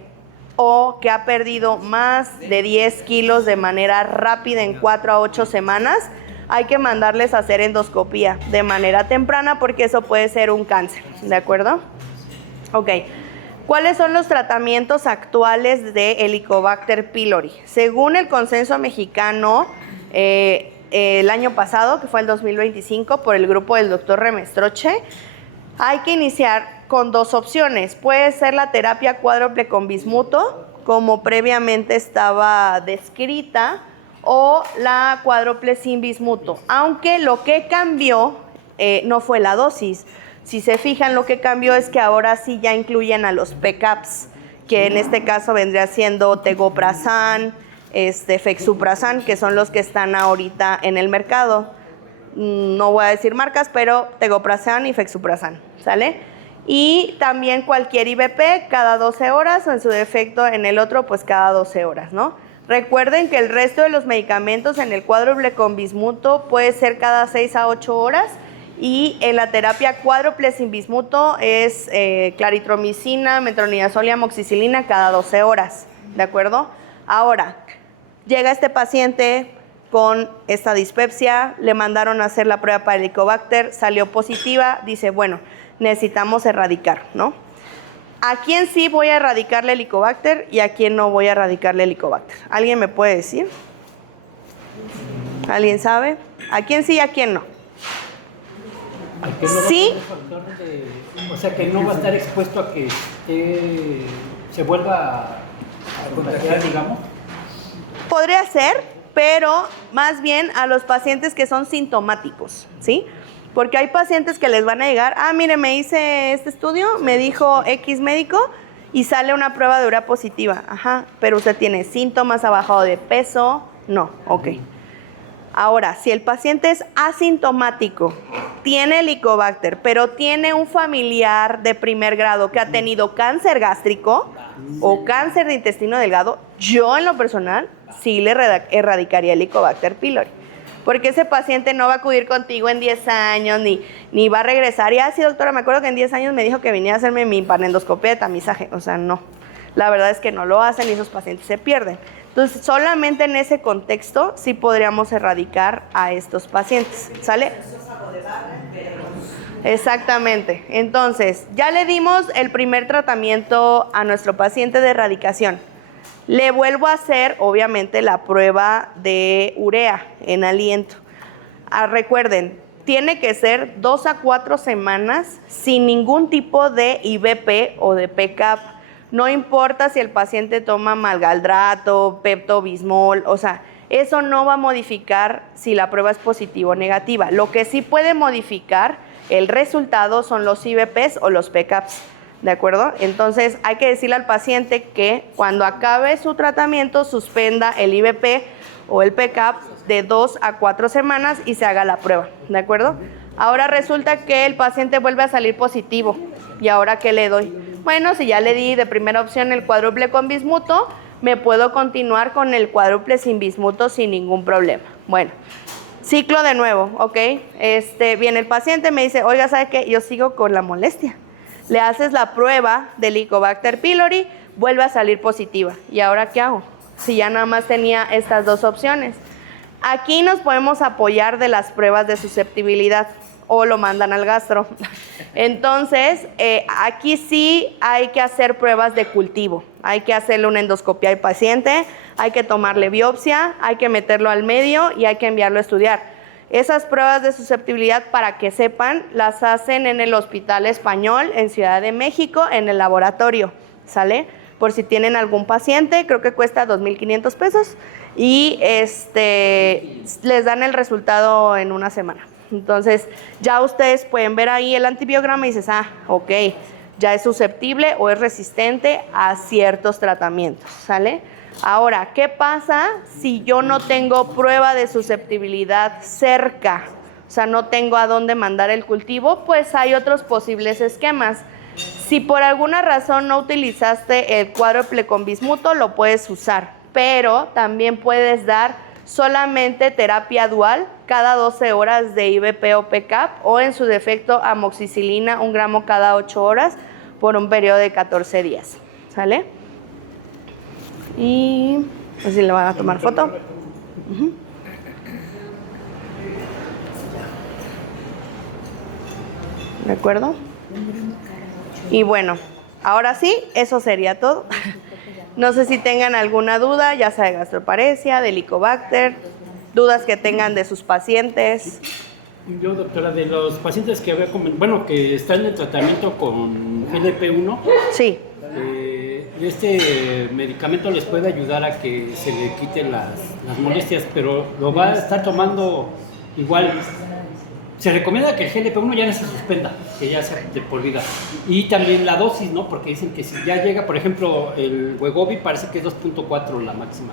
o que ha perdido más de 10 kilos de manera rápida en 4 a 8 semanas, hay que mandarles a hacer endoscopía de manera temprana porque eso puede ser un cáncer, ¿de acuerdo? Ok. ¿Cuáles son los tratamientos actuales de Helicobacter pylori? Según el consenso mexicano, el año pasado, que fue el 2025, por el grupo del doctor Remestroche, hay que iniciar con 2 opciones. Puede ser la terapia cuádruple con bismuto, como previamente estaba descrita, o la cuádruple sin bismuto, aunque lo que cambió no fue la dosis. Si se fijan, lo que cambió es que ahora sí ya incluyen a los PCAPs, que en este caso vendría siendo tegoprazán, fexuprazán, que son los que están ahorita en el mercado. No voy a decir marcas, pero tegoprazán y fexuprazán, ¿sale? Y también cualquier IVP cada 12 horas o en su defecto en el otro pues cada 12 horas, ¿no? Recuerden que el resto de los medicamentos en el cuádruple con bismuto puede ser cada 6 a 8 horas y en la terapia cuádruple sin bismuto es claritromicina, metronidazol y amoxicilina cada 12 horas, ¿de acuerdo? Ahora, llega este paciente con esta dispepsia, le mandaron a hacer la prueba para Helicobacter, salió positiva, dice, bueno, necesitamos erradicar, ¿no? ¿A quién sí voy a erradicarle Helicobacter y a quién no voy a erradicarle Helicobacter? ¿Alguien me puede decir? ¿Alguien sabe? ¿A quién sí y a quién no? Al que no va a Sí. tener factor o sea, que no va a estar expuesto a que se vuelva a contagiar, digamos. Podría ser, pero más bien a los pacientes que son sintomáticos, ¿sí? Porque hay pacientes que les van a llegar, mire, me hice este estudio, me dijo X médico y sale una prueba de urea positiva. Ajá, pero usted tiene síntomas, ha bajado de peso. No, ok. Ahora, si el paciente es asintomático, tiene Helicobacter, pero tiene un familiar de primer grado que ha tenido cáncer gástrico o cáncer de intestino delgado, yo en lo personal sí le erradicaría Helicobacter pylori. Porque ese paciente no va a acudir contigo en 10 años, ni va a regresar. Y sí, doctora, me acuerdo que en 10 años me dijo que viniera a hacerme mi panendoscopia de tamizaje. O sea, no. La verdad es que no lo hacen y esos pacientes se pierden. Entonces, solamente en ese contexto sí podríamos erradicar a estos pacientes. ¿Sale? Exactamente. Entonces, ya le dimos el primer tratamiento a nuestro paciente de erradicación. Le vuelvo a hacer, obviamente, la prueba de urea en aliento. Recuerden, tiene que ser 2 a 4 semanas sin ningún tipo de IVP o de PCAP. No importa si el paciente toma malgaldrato, pepto-bismol, o sea, eso no va a modificar si la prueba es positiva o negativa. Lo que sí puede modificar el resultado son los IVPs o los PCAPs. ¿De acuerdo? Entonces hay que decirle al paciente que cuando acabe su tratamiento suspenda el IVP o el PCAP de 2 a 4 semanas y se haga la prueba. ¿De acuerdo? Ahora resulta que el paciente vuelve a salir positivo. ¿Y ahora qué le doy? Bueno, si ya le di de primera opción el cuádruple con bismuto, me puedo continuar con el cuádruple sin bismuto sin ningún problema. Bueno, ciclo de nuevo, ¿ok? Viene el paciente, me dice, oiga, ¿sabe qué? Yo sigo con la molestia. Le haces la prueba de Helicobacter pylori, vuelve a salir positiva. ¿Y ahora qué hago? Si ya nada más tenía estas dos opciones. Aquí nos podemos apoyar de las pruebas de susceptibilidad o lo mandan al gastro. Entonces, aquí sí hay que hacer pruebas de cultivo. Hay que hacerle una endoscopia al paciente, hay que tomarle biopsia, hay que meterlo al medio y hay que enviarlo a estudiar. Esas pruebas de susceptibilidad, para que sepan, las hacen en el Hospital Español en Ciudad de México, en el laboratorio, ¿sale? Por si tienen algún paciente, creo que cuesta 2,500 pesos y les dan el resultado en una semana. Entonces, ya ustedes pueden ver ahí el antibiograma y dices, ok, ya es susceptible o es resistente a ciertos tratamientos, ¿sale? Ahora, ¿qué pasa si yo no tengo prueba de susceptibilidad cerca? O sea, no tengo a dónde mandar el cultivo, pues hay otros posibles esquemas. Si por alguna razón no utilizaste el cuádruple con bismuto, lo puedes usar, pero también puedes dar solamente terapia dual cada 12 horas de IVP o PCAP o en su defecto amoxicilina 1 gramo cada 8 horas por un periodo de 14 días, ¿sale? Y pues si le van a tomar foto. ¿De acuerdo? Y bueno, ahora sí, eso sería todo. No sé si tengan alguna duda, ya sea de gastroparesia, de Helicobacter, dudas que tengan de sus pacientes. Yo, doctora, de los pacientes que que están en tratamiento con GLP-1, Sí. Este medicamento les puede ayudar a que se le quiten las molestias, pero lo va a estar tomando igual. Se recomienda que el GLP-1 ya no se suspenda, que ya sea de por vida. Y también la dosis, ¿no? Porque dicen que si ya llega, por ejemplo, el Wegovy parece que es 2.4 la máxima.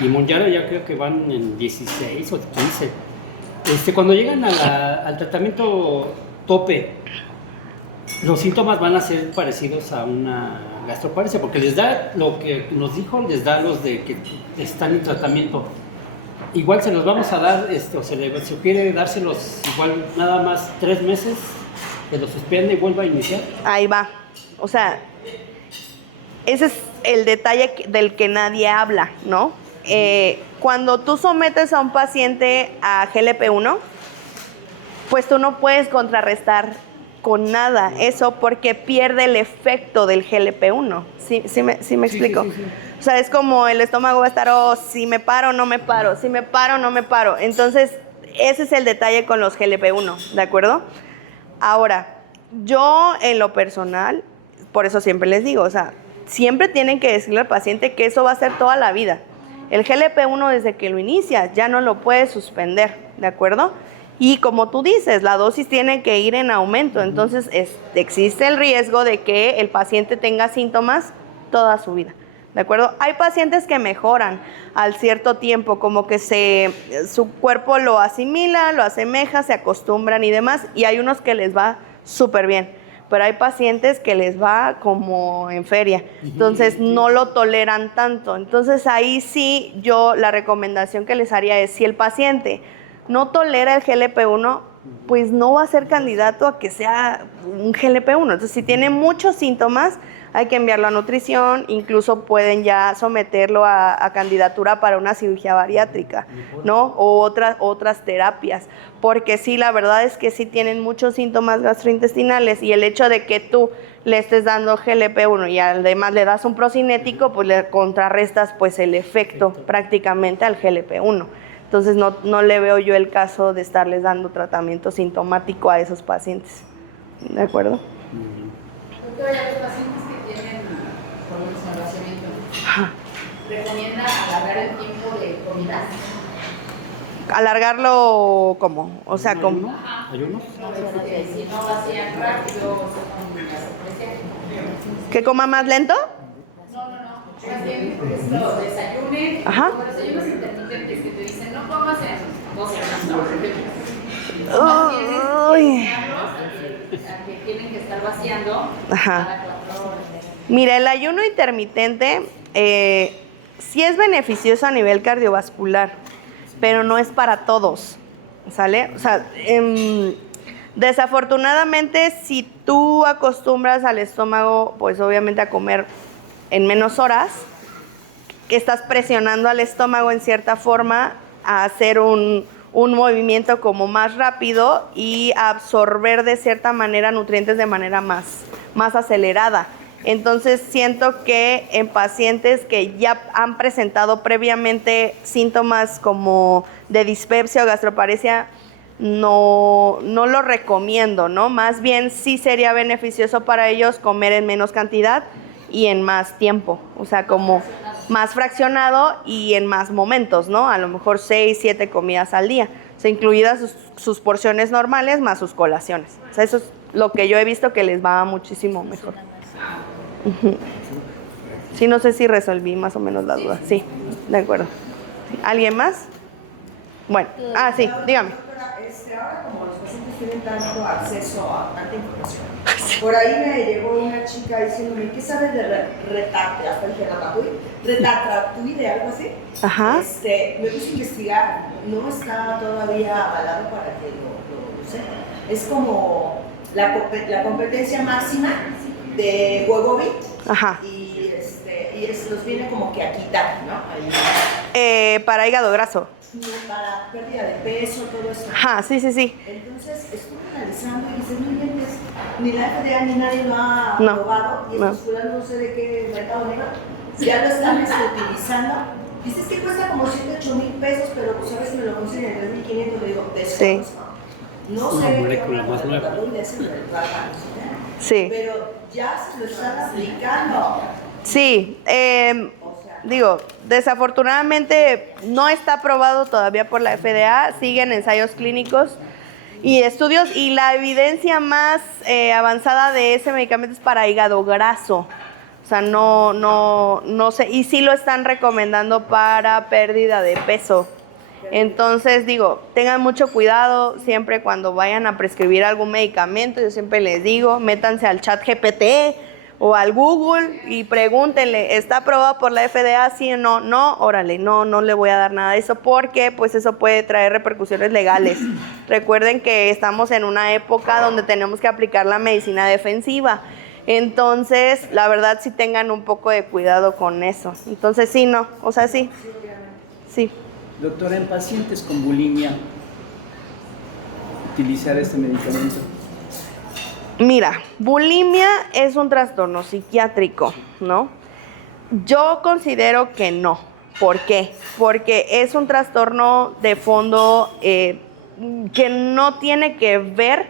Y Mounjaro ya creo que van en 16 o 15. Cuando llegan al tratamiento tope, los síntomas van a ser parecidos a una gastroparesia, porque les da lo que nos dijo, les da los de que están en tratamiento. Igual se los vamos a dar, o se le sugiere dárselos igual nada más 3 meses, que lo suspende y vuelva a iniciar. Ahí va. O sea, ese es el detalle del que nadie habla, ¿no? Cuando tú sometes a un paciente a GLP-1, pues tú no puedes contrarrestar con nada eso porque pierde el efecto del GLP-1. ¿Sí me explico? Sí. O sea, es como el estómago va a estar, si me paro, no me paro, si me paro, no me paro. Entonces, ese es el detalle con los GLP-1, ¿de acuerdo? Ahora, yo en lo personal, por eso siempre les digo, o sea, siempre tienen que decirle al paciente que eso va a ser toda la vida. El GLP-1 desde que lo inicias ya no lo puedes suspender, ¿de acuerdo? Y como tú dices, la dosis tiene que ir en aumento, entonces existe el riesgo de que el paciente tenga síntomas toda su vida, ¿de acuerdo? Hay pacientes que mejoran al cierto tiempo, como que su cuerpo lo asimila, lo asemeja, se acostumbran y demás, y hay unos que les va súper bien, pero hay pacientes que les va como en feria, entonces no lo toleran tanto. Entonces ahí sí yo la recomendación que les haría es, si el paciente no tolera el GLP-1, pues no va a ser candidato a que sea un GLP-1. Entonces, si tiene muchos síntomas, hay que enviarlo a nutrición, incluso pueden ya someterlo a candidatura para una cirugía bariátrica, ¿no? O otras terapias, porque sí, la verdad es que sí tienen muchos síntomas gastrointestinales y el hecho de que tú le estés dando GLP-1 y además le das un procinético, pues le contrarrestas pues el efecto prácticamente al GLP-1. Entonces no le veo yo el caso de estarles dando tratamiento sintomático a esos pacientes. ¿De acuerdo? Doctora, ya los pacientes que tienen problemas con el vaciamiento, ¿recomienda alargar el tiempo de comidas? ¿Alargarlo cómo? O sea, ¿cómo? ¿Ayunos? Si no vacían rápido, o ¿Que coma más lento? No. Más bien, por ejemplo, desayunen. Ajá. Como desayunos intermitentes que te dicen, no comas en 2 horas, ¿no? Uy. A que tienen que estar vaciando Ajá. cada 4 horas. Mira, el ayuno intermitente sí es beneficioso a nivel cardiovascular, pero no es para todos, ¿sale? O sea, desafortunadamente, si tú acostumbras al estómago, pues obviamente a comer en menos horas, que estás presionando al estómago en cierta forma a hacer un movimiento como más rápido y a absorber de cierta manera nutrientes de manera más acelerada. Entonces siento que en pacientes que ya han presentado previamente síntomas como de dispepsia o gastroparesia, no lo recomiendo, ¿no? Más bien sí sería beneficioso para ellos comer en menos cantidad y en más tiempo, o sea, como más fraccionado y en más momentos, ¿no? A lo mejor 6, 7 comidas al día, o sea, incluidas sus porciones normales más sus colaciones. O sea, eso es lo que yo he visto que les va muchísimo mejor. Sí, no sé si resolví más o menos la duda. Sí, de acuerdo. ¿Alguien más? Bueno, sí, dígame. Ahora como los pacientes tienen tanto acceso a tanta información, por ahí me llegó una chica diciéndome, ¿qué sabes de ratatouille, algo así? Ajá. Me puse a investigar, no está todavía avalado para que lo use. Es como la competencia máxima de Wegovy. Ajá. Y los viene como que a quitar, ¿no? Ahí. Para hígado graso. Para pérdida de peso, todo eso. Ajá, sí. Entonces estuve analizando y dices, no inventes, ni la FDA ni nadie lo ha probado, y estos fulanos no sé de qué mercado negro, ya lo están utilizando. Dices que cuesta como 7-8 mil pesos, pero pues a veces me lo consiguen en 3.500, le digo, de eso Sí. no Una sé molécula más nueva. de ese me lo tratan, Sí. pero ya se lo están aplicando. Sí, digo, desafortunadamente no está aprobado todavía por la FDA, siguen ensayos clínicos y estudios, y la evidencia más avanzada de ese medicamento es para hígado graso. O sea, no sé, y sí lo están recomendando para pérdida de peso. Entonces, digo, tengan mucho cuidado siempre cuando vayan a prescribir algún medicamento. Yo siempre les digo, métanse al chat GPT o al Google y pregúntenle, ¿está aprobado por la FDA? Sí o no. No, órale, no le voy a dar nada de eso, porque pues eso puede traer repercusiones legales. Recuerden que estamos en una época donde tenemos que aplicar la medicina defensiva. Entonces, la verdad, sí tengan un poco de cuidado con eso. Entonces, sí, no, o sea, sí. Sí. Doctora, en pacientes con bulimia, utilizar este medicamento. Mira, bulimia es un trastorno psiquiátrico, ¿no? Yo considero que no. ¿Por qué? Porque es un trastorno de fondo que no tiene que ver,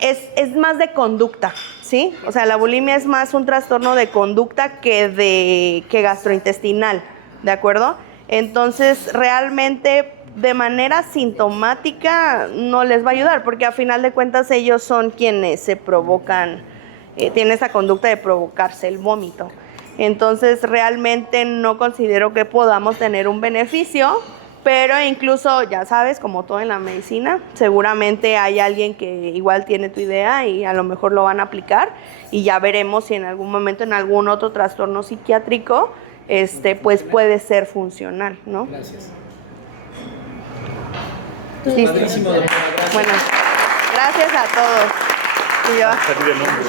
es más de conducta, ¿sí? O sea, la bulimia es más un trastorno de conducta que gastrointestinal, ¿de acuerdo? Entonces, realmente, de manera sintomática no les va a ayudar, porque a final de cuentas ellos son quienes se provocan, tienen esa conducta de provocarse el vómito. Entonces, realmente no considero que podamos tener un beneficio, pero incluso, ya sabes, como todo en la medicina, seguramente hay alguien que igual tiene tu idea y a lo mejor lo van a aplicar, y ya veremos si en algún momento en algún otro trastorno psiquiátrico pues puede ser funcional, ¿no? Gracias. Sí. Padrísimo, doctora. Gracias. Bueno, gracias a todos. Y yo, Salir de nombre.